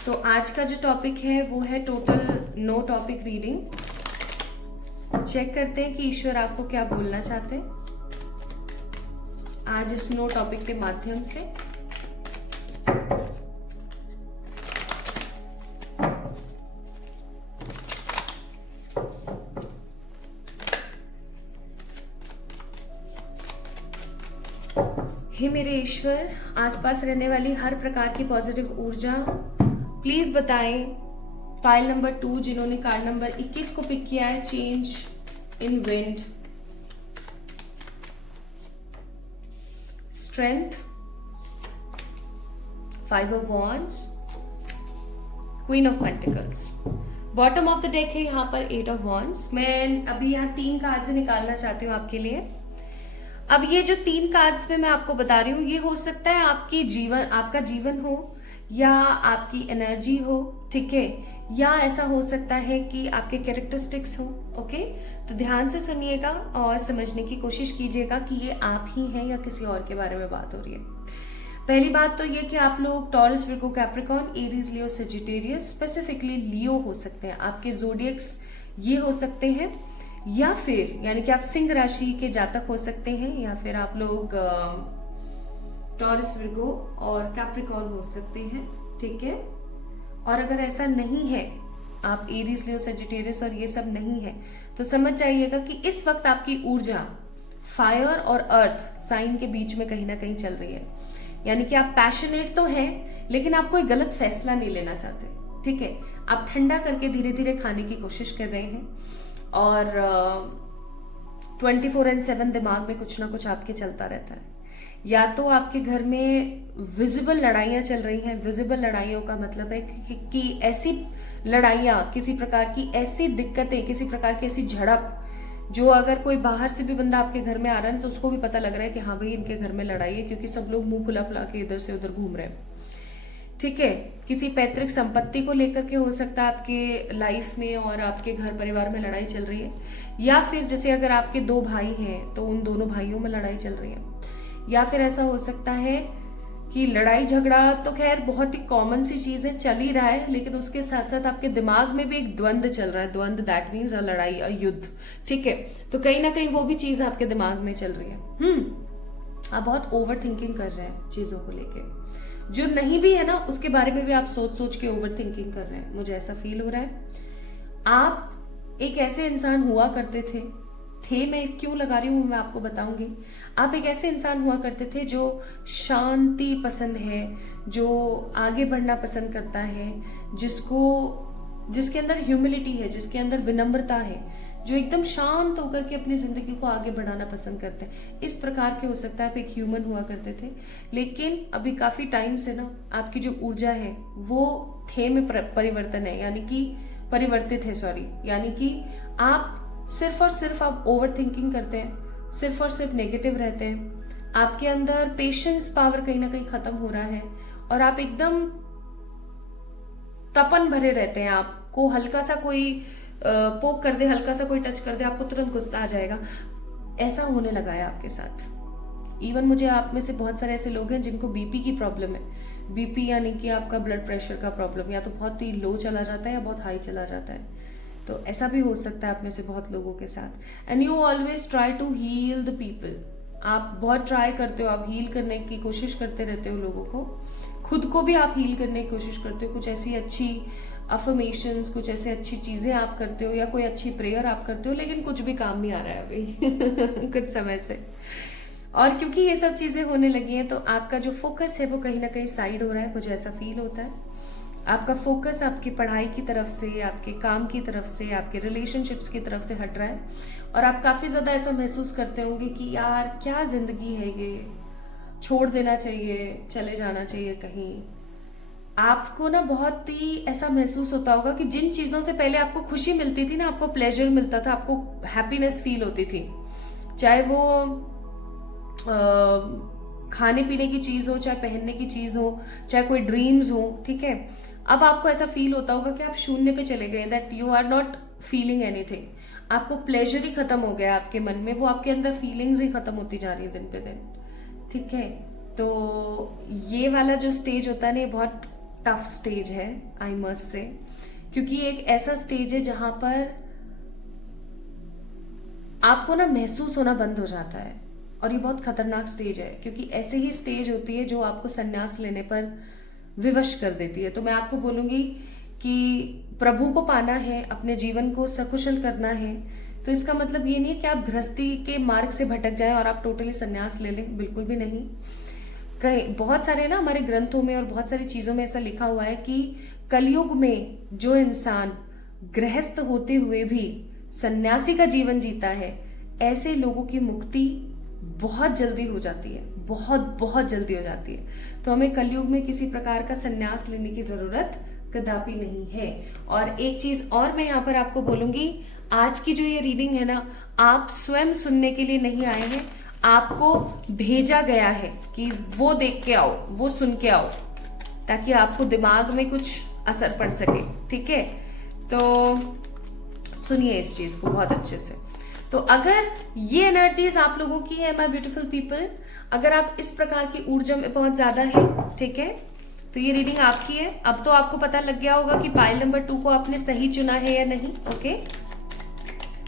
तो आज का जो टॉपिक है वो है total no topic reading. Check करते हैं कि ईश्वर आपको क्या बोलना चाहते हैं आज इस नो टॉपिक के माध्यम से। हे मेरे ईश्वर, आसपास रहने वाली हर प्रकार की पॉजिटिव ऊर्जा प्लीज बताएं। फाइल नंबर 2 जिन्होंने कार्ड नंबर 21 को पिक किया है, change in wind, strength, 5 of wands, queen of pentacles. Bottom of the deck है यहाँ पर 8 ऑफ वॉन्ड्स। मैं अभी यहाँ 3 कार्ड्स निकालना चाहती हूँ आपके लिए। अब ये जो 3 कार्ड्स में मैं आपको बता रही हूँ, ये हो सकता है आपका जीवन हो या आपकी एनर्जी हो, ठीक है, या ऐसा हो सकता है कि आपके कैरेक्टरिस्टिक्स हो। ओके, तो ध्यान से सुनिएगा और समझने की कोशिश कीजिएगा कि ये आप ही हैं या किसी और के बारे में बात हो रही है। पहली बात तो ये कि आप लोग टॉरस, विर्गो, कैप्रिकॉर्न, एरीज, लियो, सेजिटेरियस, स्पेसिफिकली लियो हो सकते हैं, आपके जोडियक्स ये हो सकते हैं, या फिर यानी कि आप सिंह राशि के जातक हो सकते हैं, या फिर आप लोग टॉरस, विर्गो और कैप्रिकॉर्न हो सकते हैं, ठीक है। और अगर ऐसा नहीं है, आप एरीज, लियो, सेजिटेरियस और ये सब नहीं है, तो समझ जाइएगा कि इस वक्त आपकी ऊर्जा फायर और अर्थ साइन के बीच में कहीं ना कहीं चल रही है। यानी कि आप पैशनेट तो हैं, लेकिन आप कोई गलत फैसला नहीं लेना चाहते, ठीक है। आप ठंडा करके धीरे धीरे खाने की कोशिश कर रहे हैं, और 24/7 दिमाग में कुछ ना कुछ आपके चलता रहता है। या तो आपके घर में विजिबल लड़ाइयाँ चल रही हैं। विजिबल लड़ाइयों का मतलब है कि ऐसी लड़ाइयाँ, किसी प्रकार की ऐसी दिक्कतें, किसी प्रकार की ऐसी झड़प, जो अगर कोई बाहर से भी बंदा आपके घर में आ रहा है तो उसको भी पता लग रहा है कि हाँ भाई इनके घर में लड़ाई है, क्योंकि सब लोग मुंह फुला फुला के इधर से उधर घूम रहे हैं, ठीक है। किसी पैतृक संपत्ति को लेकर के हो सकता है आपके लाइफ में और आपके घर परिवार में लड़ाई चल रही है, या फिर जैसे अगर आपके 2 भाई हैं तो उन दोनों भाइयों में लड़ाई चल रही है, या फिर ऐसा हो सकता है कि लड़ाई झगड़ा तो खैर बहुत ही कॉमन सी चीज है, चल ही रहा है, लेकिन उसके साथ साथ आपके दिमाग में भी एक द्वंद चल रहा है। द्वंद दैट मीन्स अ लड़ाई, अ युद्ध, ठीक है। तो कहीं ना कहीं वो भी चीज आपके दिमाग में चल रही है। आप बहुत ओवर थिंकिंग कर रहे हैं चीजों को लेके। जो नहीं भी है ना, उसके बारे में भी आप सोच सोच के ओवर थिंकिंग कर रहे हैं, मुझे ऐसा फील हो रहा है। आप एक ऐसे इंसान हुआ करते थे, मैं क्यों लगा रही हूँ मैं आपको बताऊंगी। आप एक ऐसे इंसान हुआ करते थे जो शांति पसंद है, जो आगे बढ़ना पसंद करता है, जिसके अंदर ह्यूमिलिटी है, जिसके अंदर विनम्रता है, जो एकदम शांत होकर के अपनी जिंदगी को आगे बढ़ाना पसंद करते हैं। इस प्रकार के हो सकता है आप एक ह्यूमन हुआ करते थे, लेकिन अभी काफी टाइम से ना आपकी जो ऊर्जा है वो में परिवर्तन है, यानी कि परिवर्तित है, यानी कि आप सिर्फ और सिर्फ आप ओवर थिंकिंग करते हैं, सिर्फ और सिर्फ नेगेटिव रहते हैं। आपके अंदर पेशेंस पावर कहीं ना कहीं खत्म हो रहा है, और आप एकदम तपन भरे रहते हैं। आपको हल्का सा कोई पोक कर दे, हल्का सा कोई टच कर दे, आपको तुरंत गुस्सा आ जाएगा। ऐसा होने लगा है आपके साथ। इवन मुझे आप में से बहुत सारे ऐसे लोग हैं जिनको बीपी की प्रॉब्लम है। बीपी यानी कि आपका ब्लड प्रेशर का प्रॉब्लम, या तो बहुत ही लो चला जाता है या बहुत हाई चला जाता है। तो ऐसा भी हो सकता है आप में से बहुत लोगों के साथ। And you always try to heal the people. आप बहुत ट्राई करते हो, आप हील करने की कोशिश करते रहते हो लोगों को, खुद को भी आप हील करने की कोशिश करते हो। कुछ ऐसी अच्छी अफर्मेशंस, कुछ ऐसे अच्छी चीजें आप करते हो, या कोई अच्छी प्रेयर आप करते हो, लेकिन कुछ भी काम नहीं आ रहा है अभी कुछ समय से। और क्योंकि ये सब चीजें होने लगी हैं, तो आपका जो फोकस है वो कहीं ना कहीं साइड हो रहा है, मुझे ऐसा फील होता है। आपका फोकस आपकी पढ़ाई की तरफ से, आपके काम की तरफ से, आपके रिलेशनशिप्स की तरफ से हट रहा है, और आप काफी ज्यादा ऐसा महसूस करते होंगे कि यार क्या जिंदगी है ये, छोड़ देना चाहिए, चले जाना चाहिए कहीं। आपको ना बहुत ही ऐसा महसूस होता होगा कि जिन चीजों से पहले आपको खुशी मिलती थी ना, आपको प्लेजर मिलता था, आपको हैप्पीनेस फील होती थी, चाहे वो खाने पीने की चीज हो, चाहे पहनने की चीज हो, चाहे कोई ड्रीम्स हो, ठीक है। अब आपको ऐसा फील होता होगा कि आप शून्य पे चले गए, that you are not feeling anything. आपको प्लेजर ही खत्म हो गया आपके मन में, वो आपके अंदर फीलिंग्स ही खत्म होती जा रही है दिन पे दिन, ठीक है। तो ये वाला जो स्टेज होता है ना, ये बहुत टफ स्टेज है, आई मस्ट से, क्योंकि एक ऐसा स्टेज है जहां पर आपको ना महसूस होना बंद हो जाता है, और ये बहुत खतरनाक स्टेज है, क्योंकि ऐसे ही स्टेज होती है जो आपको संन्यास लेने पर विवश कर देती है। तो मैं आपको बोलूंगी कि प्रभु को पाना है, अपने जीवन को सकुशल करना है, तो इसका मतलब ये नहीं है कि आप गृहस्थी के मार्ग से भटक जाएं और आप टोटली संन्यास ले लें, बिल्कुल भी नहीं। कहीं बहुत सारे ना हमारे ग्रंथों में और बहुत सारी चीजों में ऐसा लिखा हुआ है कि कलयुग में जो इंसान गृहस्थ होते हुए भी सन्यासी का जीवन जीता है, ऐसे लोगों की मुक्ति बहुत जल्दी हो जाती है, बहुत बहुत जल्दी हो जाती है। तो हमें कलयुग में किसी प्रकार का सन्यास लेने की जरूरत कदापि नहीं है। और एक चीज और मैं यहाँ पर आपको बोलूंगी, आज की जो ये रीडिंग है ना, आप स्वयं सुनने के लिए नहीं आए हैं, आपको भेजा गया है कि वो देख के आओ, वो सुन के आओ, ताकि आपको दिमाग में कुछ असर पड़ सके, ठीक है। तो सुनिए इस चीज को बहुत अच्छे से। तो अगर ये एनर्जीज आप लोगों की है माय ब्यूटीफुल पीपल, अगर आप इस प्रकार की ऊर्जा में बहुत ज्यादा है, ठीक है, तो ये रीडिंग आपकी है। अब तो आपको पता लग गया होगा कि पाइल नंबर 2 को आपने सही चुना है या नहीं। ओके,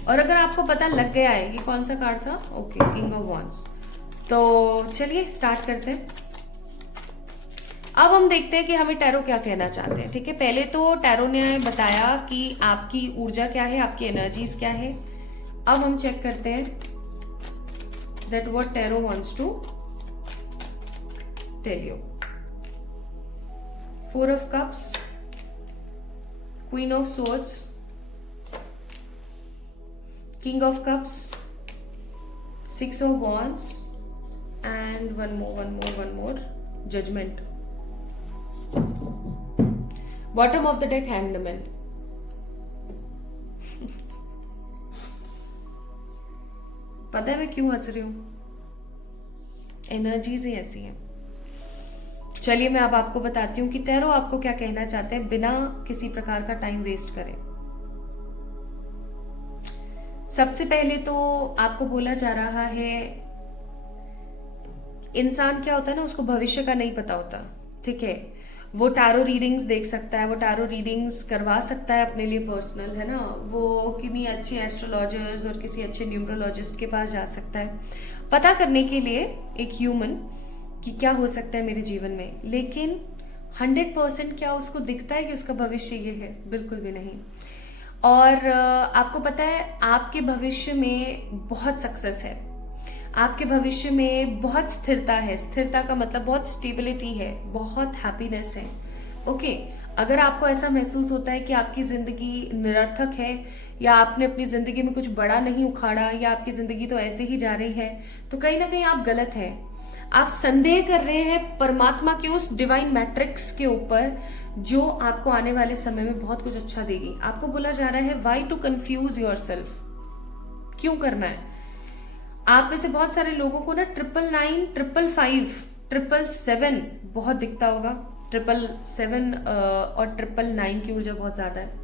और अगर आपको पता लग गया है, ये कौन सा कार्ड था, ओके, किंग ऑफ वॉन्ड्स, तो चलिए स्टार्ट करते हैं। अब हम देखते हैं कि हमें टैरो क्या कहना चाहते हैं। ठीक है, पहले तो टैरो ने बताया कि आपकी ऊर्जा क्या है, आपकी एनर्जीज क्या है। अब हम चेक करते हैं that what tarot wants to tell you. 4 of cups, Queen of swords, King of cups, 6 of wands, and one more, judgment. Bottom of the deck, hanged man. पता है मैं क्यों हंस रही हूं? एनर्जीज ही ऐसी हैं। चलिए मैं अब आपको बताती हूँ कि टैरो आपको क्या कहना चाहते हैं बिना किसी प्रकार का टाइम वेस्ट करें। सबसे पहले तो आपको बोला जा रहा है, इंसान क्या होता है ना, उसको भविष्य का नहीं पता होता। ठीक है, वो टैरो रीडिंग्स देख सकता है, वो टैरो रीडिंग्स करवा सकता है अपने लिए पर्सनल, है ना, वो किन्हीं अच्छे एस्ट्रोलॉजर्स और किसी अच्छे न्यूमरोलॉजिस्ट के पास जा सकता है पता करने के लिए, एक ह्यूमन, कि क्या हो सकता है मेरे जीवन में। लेकिन 100% क्या उसको दिखता है कि उसका भविष्य ये है? बिल्कुल भी नहीं। और आपको पता है आपके भविष्य में बहुत सक्सेस है, आपके भविष्य में बहुत स्थिरता है। स्थिरता का मतलब बहुत स्टेबिलिटी है, बहुत हैप्पीनेस है। ओके, अगर आपको ऐसा महसूस होता है कि आपकी जिंदगी निरर्थक है, या आपने अपनी जिंदगी में कुछ बड़ा नहीं उखाड़ा, या आपकी जिंदगी तो ऐसे ही जा रही है, तो कहीं ना कहीं आप गलत हैं। आप संदेह कर रहे हैं परमात्मा के उस डिवाइन मैट्रिक्स के ऊपर जो आपको आने वाले समय में बहुत कुछ अच्छा देगी। आपको बोला जा रहा है व्हाई टू कंफ्यूज योरसेल्फ, क्यों करना है। आप में से बहुत सारे लोगों को ना 999, 555, 777 बहुत दिखता होगा। 777 और 999 की ऊर्जा बहुत ज्यादा है।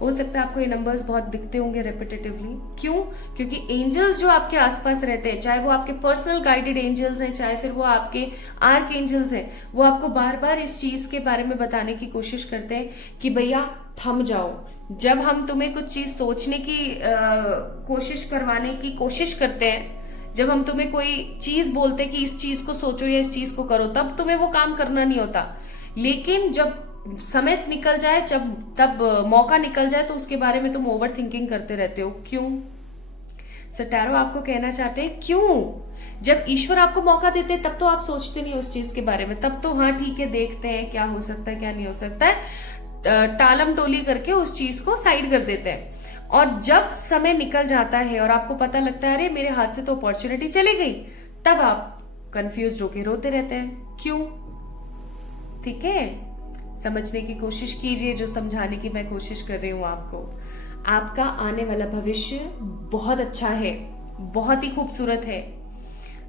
हो सकता है आपको ये नंबर्स बहुत दिखते होंगे रेपिटेटिवली। क्यों? क्योंकि एंजल्स जो आपके आसपास रहते हैं, चाहे वो आपके पर्सनल गाइडेड एंजल्स हैं, चाहे फिर वो आपके आर्क एंजल्स हैं, वो आपको बार बार इस चीज के बारे में बताने की कोशिश करते हैं कि भैया थम जाओ। जब हम तुम्हें कुछ चीज सोचने की कोशिश करवाने की कोशिश करते हैं, जब हम तुम्हें कोई चीज बोलते हैं कि इस चीज को सोचो या इस चीज को करो, तब तुम्हें वो काम करना नहीं होता। लेकिन जब समय निकल जाए, तब मौका निकल जाए, तो उसके बारे में तुम ओवर थिंकिंग करते रहते हो। क्यों? सटारो आपको कहना चाहते हैं क्यों? जब ईश्वर आपको मौका देते हैं तब तो आप सोचते नहीं उस चीज के बारे में, तब तो हाँ ठीक है देखते हैं क्या हो सकता है क्या नहीं हो सकता है, टालम टोली करके उस चीज को साइड कर देते हैं। और जब समय निकल जाता है और आपको पता लगता है अरे मेरे हाथ से तो अपॉर्चुनिटी चली गई, तब आप कंफ्यूज होके रोते रहते हैं। क्यों? ठीक है, समझने की कोशिश कीजिए जो समझाने की मैं कोशिश कर रही हूं आपको। आपका आने वाला भविष्य बहुत अच्छा है, बहुत ही खूबसूरत है।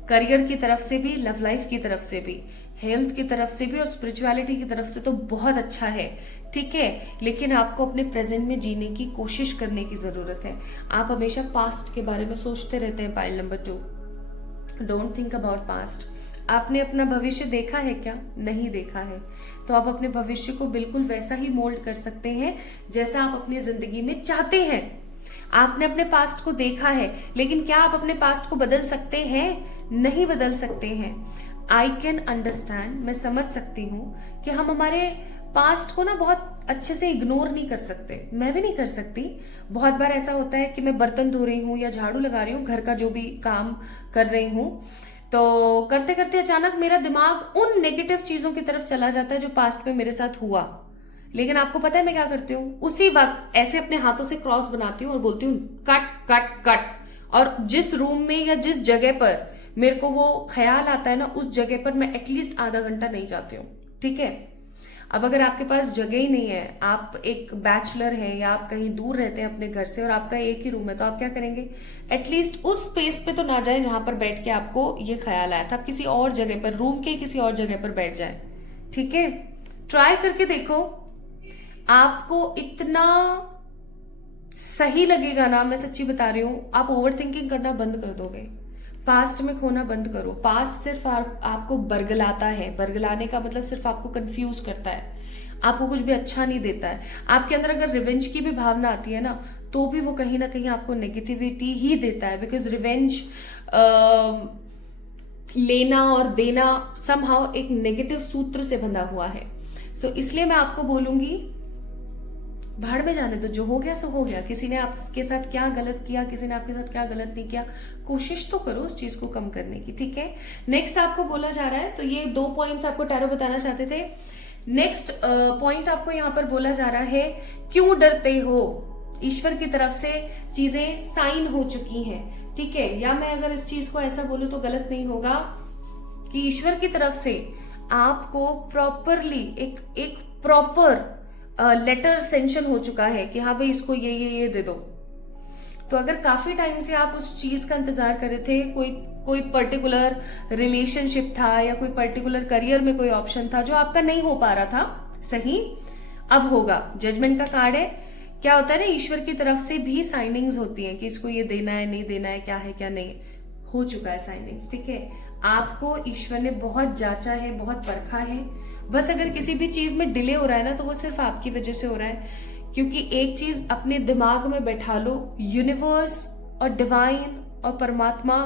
करियर की तरफ से भी, लव लाइफ की तरफ से भी, हेल्थ की तरफ से भी और स्पिरिचुअलिटी की तरफ से तो बहुत अच्छा है। ठीक है, लेकिन आपको अपने प्रेजेंट में जीने की कोशिश करने की जरूरत है। आप हमेशा पास्ट के बारे में सोचते रहते हैं। Pile number 2, don't think about past. आपने अपना भविष्य देखा है क्या? नहीं देखा है, तो आप अपने भविष्य को बिल्कुल वैसा ही मोल्ड कर सकते हैं जैसा आप अपनी जिंदगी में चाहते हैं। आपने अपने पास्ट को देखा है, लेकिन क्या आप अपने पास्ट को बदल सकते हैं? नहीं बदल सकते हैं। आई कैन अंडरस्टैंड, मैं समझ सकती हूँ कि हम हमारे पास्ट को ना बहुत अच्छे से इग्नोर नहीं कर सकते। मैं भी नहीं कर सकती। बहुत बार ऐसा होता है कि मैं बर्तन धो रही हूँ या झाड़ू लगा रही हूँ, घर का जो भी काम कर रही हूँ, तो करते करते अचानक मेरा दिमाग उन नेगेटिव चीजों की तरफ चला जाता है जो पास्ट में मेरे साथ हुआ। लेकिन आपको पता है मैं क्या करती हूँ? उसी वक्त ऐसे अपने हाथों से क्रॉस बनाती हूँ और बोलती हूँ कट कट कट। और जिस रूम में या जिस जगह पर मेरे को वो ख्याल आता है ना, उस जगह पर मैं एटलीस्ट आधा घंटा नहीं जाती हूँ। ठीक है, अब अगर आपके पास जगह ही नहीं है, आप एक बैचलर हैं या आप कहीं दूर रहते हैं अपने घर से और आपका एक ही रूम है, तो आप क्या करेंगे? एटलीस्ट उस स्पेस पे तो ना जाए जहां पर बैठ के आपको ये ख्याल आया था। आप किसी और जगह पर, रूम के किसी और जगह पर बैठ जाए। ठीक है, ट्राई करके देखो। आपको इतना सही लगेगा ना, मैं सच्ची बता रही हूँ, आप ओवर थिंकिंग करना बंद कर दोगे। पास्ट में खोना बंद करो। पास्ट सिर्फ आपको बरगलाता है। बरगलाने का मतलब सिर्फ आपको कंफ्यूज करता है, आपको कुछ भी अच्छा नहीं देता है। आपके अंदर अगर रिवेंज की भी भावना आती है ना, तो भी वो कहीं ना कहीं आपको नेगेटिविटी ही देता है। बिकॉज रिवेंज लेना और देना समहाउ एक नेगेटिव सूत्र से बंधा हुआ है। सो इसलिए मैं आपको बोलूंगी, भाड़ में जाने दो, जो हो गया सो हो गया। किसी ने आपके साथ क्या गलत किया, किसी ने आपके साथ क्या गलत नहीं किया, कोशिश तो करो उस चीज को कम करने की, ठीक है। नेक्स्ट आपको बोला जा रहा है, तो ये 2 पॉइंट्स आपको टैरो बताना चाहते थे। नेक्स्ट पॉइंट आपको यहाँ पर बोला जा रहा है, क्यों डरते हो। ईश्वर की तरफ से चीजें साइन हो चुकी हैं, ठीक है। या मैं अगर इस चीज को ऐसा बोलूं तो गलत नहीं होगा कि ईश्वर की तरफ से आपको प्रॉपरली एक प्रॉपर लेटर सेंशन हो चुका है कि हाँ भाई इसको ये दे दो। तो अगर काफी टाइम से आप उस चीज का इंतजार कर रहे थे, कोई पर्टिकुलर रिलेशनशिप था या कोई पर्टिकुलर करियर में कोई ऑप्शन था जो आपका नहीं हो पा रहा था सही, अब होगा। जजमेंट का कार्ड है। क्या होता है ना, ईश्वर की तरफ से भी साइनिंग्स होती हैं कि इसको ये देना है नहीं देना है, क्या है क्या नहीं। हो चुका है साइनिंग्स, ठीक है। आपको ईश्वर ने बहुत जांचा है, बहुत परखा है। बस अगर किसी भी चीज में डिले हो रहा है ना, तो वो सिर्फ आपकी वजह से हो रहा है। क्योंकि एक चीज अपने दिमाग में बैठा लो, यूनिवर्स और डिवाइन और परमात्मा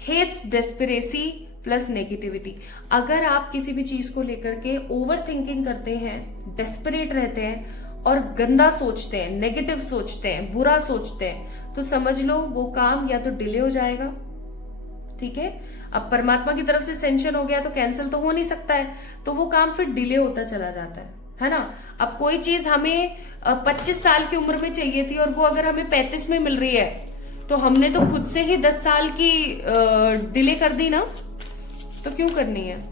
हेट्स डेस्पिरेसी प्लस नेगेटिविटी। अगर आप किसी भी चीज को लेकर के ओवर थिंकिंग करते हैं, डेस्परेट रहते हैं और गंदा सोचते हैं, नेगेटिव सोचते हैं, बुरा सोचते हैं, तो समझ लो वो काम या तो डिले हो जाएगा, ठीक है। अब परमात्मा की तरफ से सेंशन हो गया तो कैंसिल तो हो नहीं सकता है, तो वो काम फिर डिले होता चला जाता है ना। अब कोई चीज हमें 25 साल की उम्र में चाहिए थी और वो अगर हमें 35 में मिल रही है, तो हमने तो खुद से ही 10 साल की डिले कर दी ना, तो क्यों करनी है।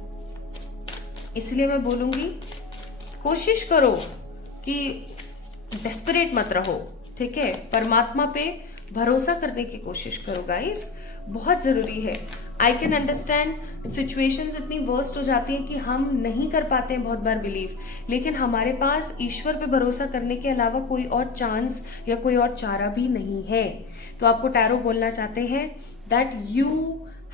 इसलिए मैं बोलूंगी, कोशिश करो कि डेस्परेट मत रहो, ठीक है। परमात्मा पे भरोसा करने की कोशिश करो गाइस, बहुत जरूरी है। आई कैन अंडरस्टैंड सिचुएशंस इतनी वर्स्ट हो जाती हैं कि हम नहीं कर पाते हैं बहुत बार बिलीव, लेकिन हमारे पास ईश्वर पे भरोसा करने के अलावा कोई और चांस या कोई और चारा भी नहीं है। तो आपको टैरो बोलना चाहते हैं that you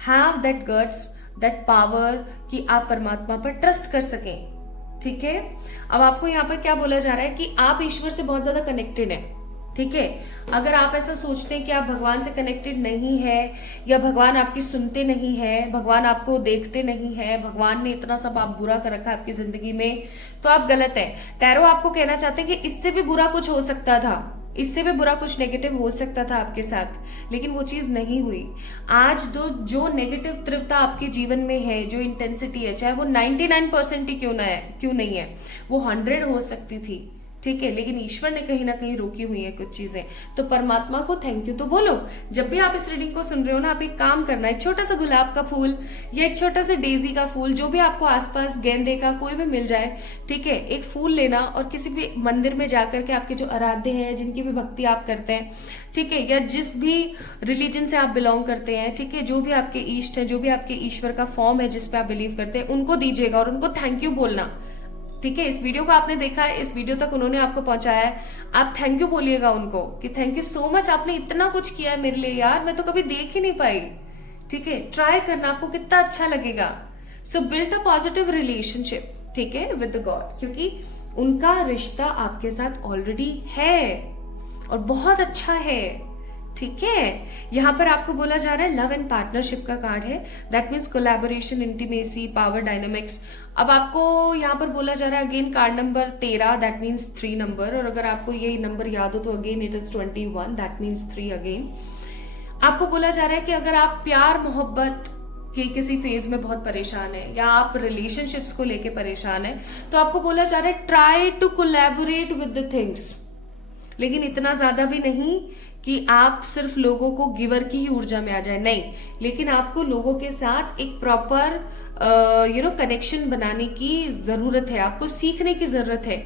have that guts, that power कि आप परमात्मा पर ट्रस्ट कर सकें, ठीक है। अब आपको यहाँ पर क्या बोला जा रहा है कि आप ईश्वर से बहुत ज्यादा कनेक्टेड हैं, ठीक है। अगर आप ऐसा सोचते हैं कि आप भगवान से कनेक्टेड नहीं है या भगवान आपकी सुनते नहीं है, भगवान आपको देखते नहीं है, भगवान ने इतना सब आप बुरा कर रखा है आपकी जिंदगी में, तो आप गलत है। टैरो आपको कहना चाहते हैं कि इससे भी बुरा कुछ हो सकता था, इससे भी बुरा कुछ नेगेटिव हो सकता था आपके साथ, लेकिन वो चीज नहीं हुई। आज जो नेगेटिव तीव्रता आपके जीवन में है, जो इंटेंसिटी है, चाहे वो 99% ही क्यों नहीं है, वो 100 हो सकती थी, ठीक है, लेकिन ईश्वर ने कहीं ना कहीं रोकी हुई है कुछ चीजें। तो परमात्मा को थैंक यू तो बोलो। जब भी आप इस रीडिंग को सुन रहे हो ना, आप एक काम करना, एक छोटा सा गुलाब का फूल या एक छोटा सा डेजी का फूल, जो भी आपको आसपास गेंदे का कोई भी मिल जाए, ठीक है, एक फूल लेना और किसी भी मंदिर में जाकर के आपके जो आराध्य हैं, जिनकी भी भक्ति आप करते हैं, ठीक है, या जिस भी रिलीजन से आप बिलोंग करते हैं, ठीक है, जो भी आपके ईष्ट है, जो भी आपके ईश्वर का फॉर्म है जिस पे आप बिलीव करते हैं, उनको दीजिएगा और उनको थैंक यू बोलना, ठीक है। इस वीडियो को आपने देखा है, इस वीडियो तक उन्होंने आपको पहुंचाया है, आप थैंक यू बोलिएगा उनको कि थैंक यू सो मच, आपने इतना कुछ किया है मेरे लिए यार, मैं तो कभी देख ही नहीं पाई, ठीक है। ट्राई करना, आपको कितना अच्छा लगेगा। सो बिल्ड अ पॉजिटिव रिलेशनशिप, ठीक है, विद गॉड, क्योंकि उनका रिश्ता आपके साथ ऑलरेडी है और बहुत अच्छा है, ठीक है। यहां पर आपको बोला जा रहा है लव एंड पार्टनरशिप का कार्ड है, that means collaboration, intimacy, power dynamics. अब आपको यहाँ पर बोला जा रहा है again card number 13, that means 3 number, और अगर आपको ये नंबर याद हो तो again it is 21, that means 3 again. आपको बोला जा रहा है कि अगर आप प्यार मोहब्बत के किसी फेज में बहुत परेशान है या आप रिलेशनशिप्स को लेके परेशान है, तो आपको बोला जा रहा है try to collaborate with the things, लेकिन इतना ज्यादा भी नहीं कि आप सिर्फ लोगों को गिवर की ही ऊर्जा में आ जाए, नहीं, लेकिन आपको लोगों के साथ एक प्रॉपर कनेक्शन बनाने की जरूरत है। आपको सीखने की जरूरत है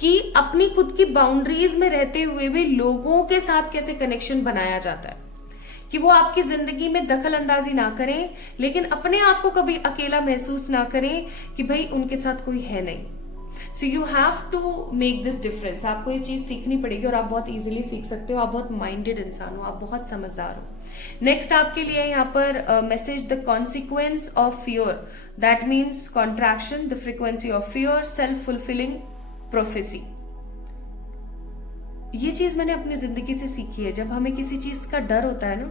कि अपनी खुद की बाउंड्रीज में रहते हुए भी लोगों के साथ कैसे कनेक्शन बनाया जाता है, कि वो आपकी जिंदगी में दखल अंदाजी ना करें, लेकिन अपने आप को कभी अकेला महसूस ना करें कि भाई उनके साथ कोई है नहीं। So you have to make this difference. आपको ये चीज सीखनी पड़ेगी और आप बहुत इजीली सीख सकते हो। आप बहुत माइंडेड इंसान हो, आप बहुत समझदार हो। नेक्स्ट आपके लिए यहाँ पर message, the consequence of fear, that means contraction, the frequency of fear, self fulfilling prophecy. ये चीज मैंने अपनी जिंदगी से सीखी है। जब हमें किसी चीज का डर होता है ना,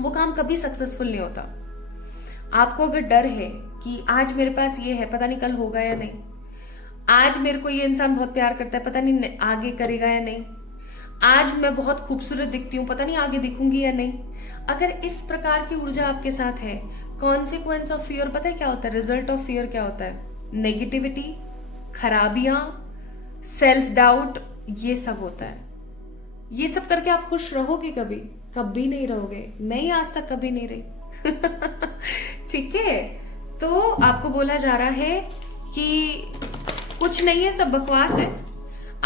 वो काम कभी सक्सेसफुल नहीं होता। आपको अगर डर है कि आज मेरे पास ये है, पता नहीं कल होगा या नहीं, आज मेरे को ये इंसान बहुत प्यार करता है, पता नहीं आगे करेगा या नहीं, आज मैं बहुत खूबसूरत दिखती हूँ, पता नहीं आगे दिखूंगी या नहीं, अगर इस प्रकार की ऊर्जा आपके साथ है, कॉन्सिक्वेंस ऑफ फियर पता है क्या होता है? रिजल्ट ऑफ फियर क्या होता है? नेगेटिविटी, खराबियां, सेल्फ डाउट, ये सब होता है। ये सब करके आप खुश रहोगे? कभी कभी नहीं रहोगे। मैं ही आज तक कभी नहीं रही। ठीक है, तो आपको बोला जा रहा है कि कुछ नहीं है, सब बकवास है।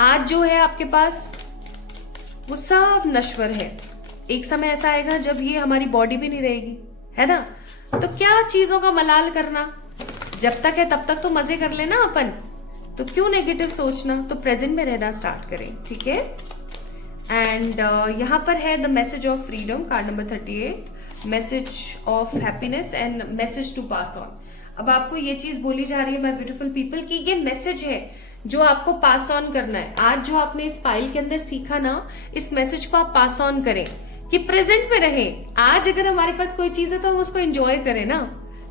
आज जो है आपके पास वो सब नश्वर है। एक समय ऐसा आएगा जब ये हमारी बॉडी भी नहीं रहेगी, है ना? तो क्या चीजों का मलाल करना, जब तक है तब तक तो मजे कर लेना अपन। तो क्यों नेगेटिव सोचना? तो प्रेजेंट में रहना स्टार्ट करें, ठीक है? एंड यहाँ पर है the message of freedom, card number 38, message of happiness and message to pass on. अब आपको ये चीज बोली जा रही है माय ब्यूटीफुल पीपल कि ये मैसेज है जो आपको पास ऑन करना है। आज जो आपने इस फाइल के अंदर सीखा ना, इस मैसेज को आप पास ऑन करें कि प्रेजेंट में रहे। आज अगर हमारे पास कोई चीज है तो हम उसको एंजॉय करें ना,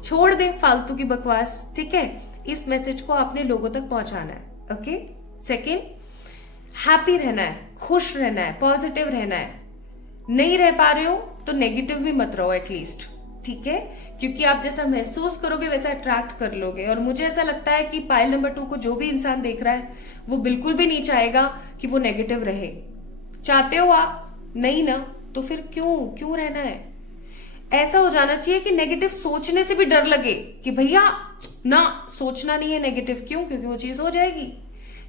छोड़ दें फालतू की बकवास, ठीक है? इस मैसेज को आपने लोगों तक पहुंचाना है, ओके? सेकेंड, हैप्पी रहना है, खुश रहना है, पॉजिटिव रहना है। नहीं रह पा रहे हो तो नेगेटिव भी मत रहो एटलीस्ट, ठीक है? क्योंकि आप जैसा महसूस करोगे वैसा अट्रैक्ट कर लोगे। और मुझे ऐसा लगता है कि पाइल नंबर 2 को जो भी इंसान देख रहा है वो बिल्कुल भी नहीं चाहेगा कि वो नेगेटिव रहे। चाहते हो आप? नहीं ना, तो फिर क्यों रहना है? ऐसा हो जाना चाहिए कि नेगेटिव सोचने से भी डर लगे कि भैया ना, सोचना नहीं है नेगेटिव। क्यों? क्योंकि वो चीज हो जाएगी।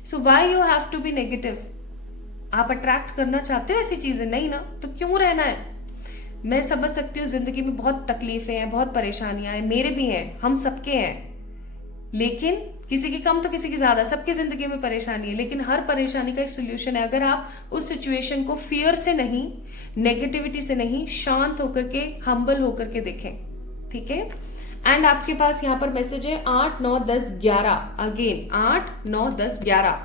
So why you have to be negative? आप अट्रैक्ट करना चाहते हो ऐसी चीजें? नहीं ना, तो क्यों रहना है? मैं समझ सकती हूँ जिंदगी में बहुत तकलीफें हैं, बहुत परेशानियां हैं, मेरे भी हैं, हम सबके हैं। लेकिन किसी की कम तो किसी की ज्यादा, सबकी जिंदगी में परेशानी है। लेकिन हर परेशानी का एक सोल्यूशन है। अगर आप उस सिचुएशन को फियर से नहीं, नेगेटिविटी से नहीं, शांत होकर के, हम्बल होकर के देखें, ठीक है? एंड आपके पास यहाँ पर मैसेज है 8, 9, 10, 11। अगेन 8, 9, 10, 11,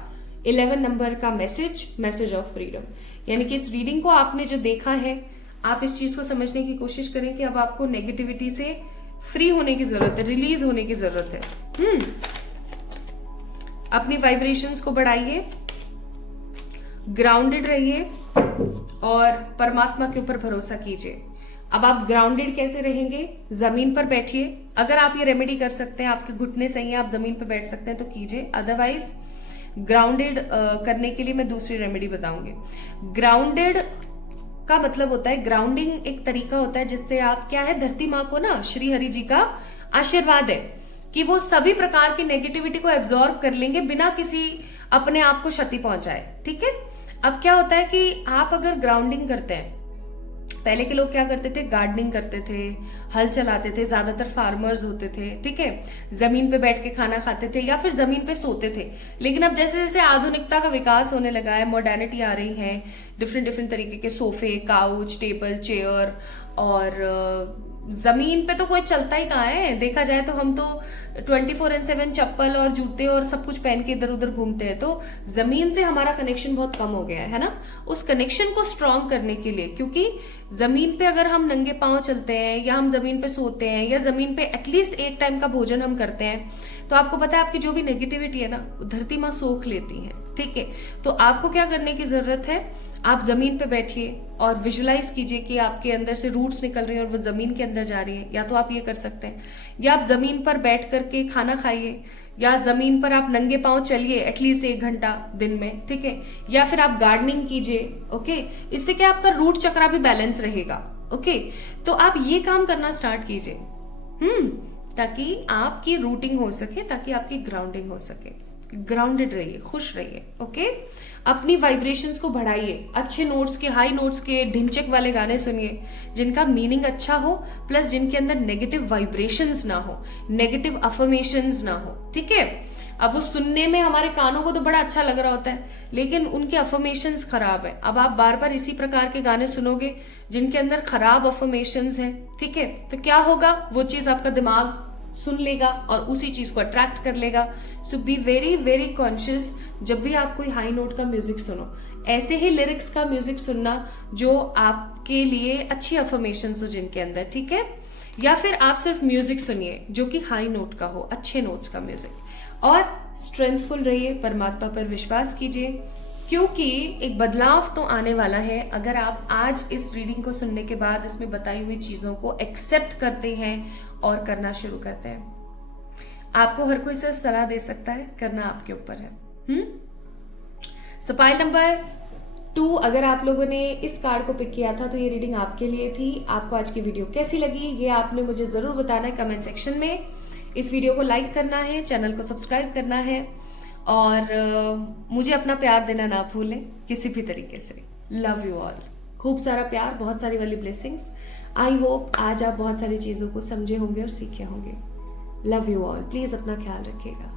11 नंबर का मैसेज ऑफ फ्रीडम। यानी कि इस रीडिंग को आपने जो देखा है, आप इस चीज को समझने की कोशिश करें कि अब आपको नेगेटिविटी से फ्री होने की जरूरत है, रिलीज होने की जरूरत है। अपनी वाइब्रेशंस को बढ़ाइए, ग्राउंडेड रहिए और परमात्मा के ऊपर भरोसा कीजिए। अब आप ग्राउंडेड कैसे रहेंगे? जमीन पर बैठिए। अगर आप ये रेमेडी कर सकते हैं, आपके घुटने सही है, आप जमीन पर बैठ सकते हैं तो कीजिए। अदरवाइज ग्राउंडेड करने के लिए मैं दूसरी रेमेडी बताऊंगी। ग्राउंडेड का मतलब होता है, ग्राउंडिंग एक तरीका होता है जिससे आप क्या है, धरती माँ को ना, श्री हरि जी का आशीर्वाद है कि वो सभी प्रकार की नेगेटिविटी को एब्जॉर्ब कर लेंगे बिना किसी अपने आप को क्षति पहुंचाए, ठीक है? अब क्या होता है कि आप अगर ग्राउंडिंग करते हैं, पहले के लोग क्या करते थे, गार्डनिंग करते थे, हल चलाते थे, ज्यादातर फार्मर्स होते थे, ठीक है? जमीन पे बैठ के खाना खाते थे या फिर जमीन पे सोते थे। लेकिन अब जैसे जैसे आधुनिकता का विकास होने लगा है, मॉडर्निटी आ रही है, डिफरेंट तरीके के सोफे, काउच, टेबल, चेयर, और जमीन पे तो कोई चलता ही कहाँ है। देखा जाए तो हम तो 24/7 चप्पल और जूते और सब कुछ पहन के इधर उधर घूमते हैं। तो जमीन से हमारा कनेक्शन बहुत कम हो गया है ना? उस कनेक्शन को स्ट्रॉन्ग करने के लिए, क्योंकि जमीन पे अगर हम नंगे पांव चलते हैं या हम जमीन पे सोते हैं या जमीन पे एटलीस्ट एक टाइम का भोजन हम करते हैं, तो आपको पता है आपकी जो भी नेगेटिविटी है ना, धरती माँ सोख लेती है, ठीक है? तो आपको क्या करने की जरूरत है, आप जमीन पे बैठिए और विजुलाइज कीजिए कि आपके अंदर से रूट्स निकल रही हैं और वो जमीन के अंदर जा रही है। या तो आप ये कर सकते हैं, या आप जमीन पर बैठ करके खाना खाइए, या जमीन पर आप नंगे पांव चलिए एटलीस्ट 1 घंटा दिन में, ठीक है? या फिर आप गार्डनिंग कीजिए, ओके? इससे क्या आपका रूट चक्रा भी बैलेंस रहेगा, ओके? तो आप ये काम करना स्टार्ट कीजिए, ताकि आपकी रूटिंग हो सके, ताकि आपकी ग्राउंडिंग हो सके। ग्राउंडेड रहिए, खुश रहिए, ओके? अपनी वाइब्रेशंस को बढ़ाइए। अच्छे नोट्स के, हाई नोट्स के, ढिंचक वाले गाने सुनिए जिनका मीनिंग अच्छा हो, प्लस जिनके अंदर नेगेटिव वाइब्रेशंस ना हो, नेगेटिव अफर्मेशंस ना हो, ठीक है? अब वो सुनने में हमारे कानों को तो बड़ा अच्छा लग रहा होता है, लेकिन उनके अफर्मेशंस खराब है। अब आप बार बार इसी प्रकार के गाने सुनोगे जिनके अंदर खराब अफर्मेशंस हैं, ठीक है, तो क्या होगा, वो चीज आपका दिमाग सुन लेगा और उसी चीज को अट्रैक्ट कर लेगा। सो बी वेरी वेरी कॉन्शियस जब भी आप कोई हाई नोट का म्यूजिक सुनो। ऐसे ही लिरिक्स का म्यूजिक सुनना जो आपके लिए अच्छी अफर्मेशंस हो जिनके अंदर, ठीक है। या फिर आप सिर्फ म्यूजिक सुनिए जो कि हाई नोट का हो, अच्छे नोट्स का म्यूजिक। और स्ट्रेंथफुल रहिए, परमात्मा पर विश्वास कीजिए, क्योंकि एक बदलाव तो आने वाला है अगर आप आज इस रीडिंग को सुनने के बाद इसमें बताई हुई चीजों को एक्सेप्ट करते हैं और करना शुरू करते हैं। आपको हर कोई सिर्फ सलाह दे सकता है, करना आपके ऊपर है। सो पाइल नंबर 2, अगर आप लोगों ने इस कार्ड को पिक किया था तो ये रीडिंग आपके लिए थी। आपको आज की वीडियो कैसी लगी ये आपने मुझे जरूर बताना है कमेंट सेक्शन में। इस वीडियो को लाइक करना है, चैनल को सब्सक्राइब करना है और मुझे अपना प्यार देना ना भूलें किसी भी तरीके से। लव यू ऑल, खूब सारा प्यार, बहुत सारी वाली ब्लेसिंग्स। आई होप आज आप बहुत सारी चीज़ों को समझे होंगे और सीखे होंगे। लव यू ऑल, प्लीज़ अपना ख्याल रखिएगा।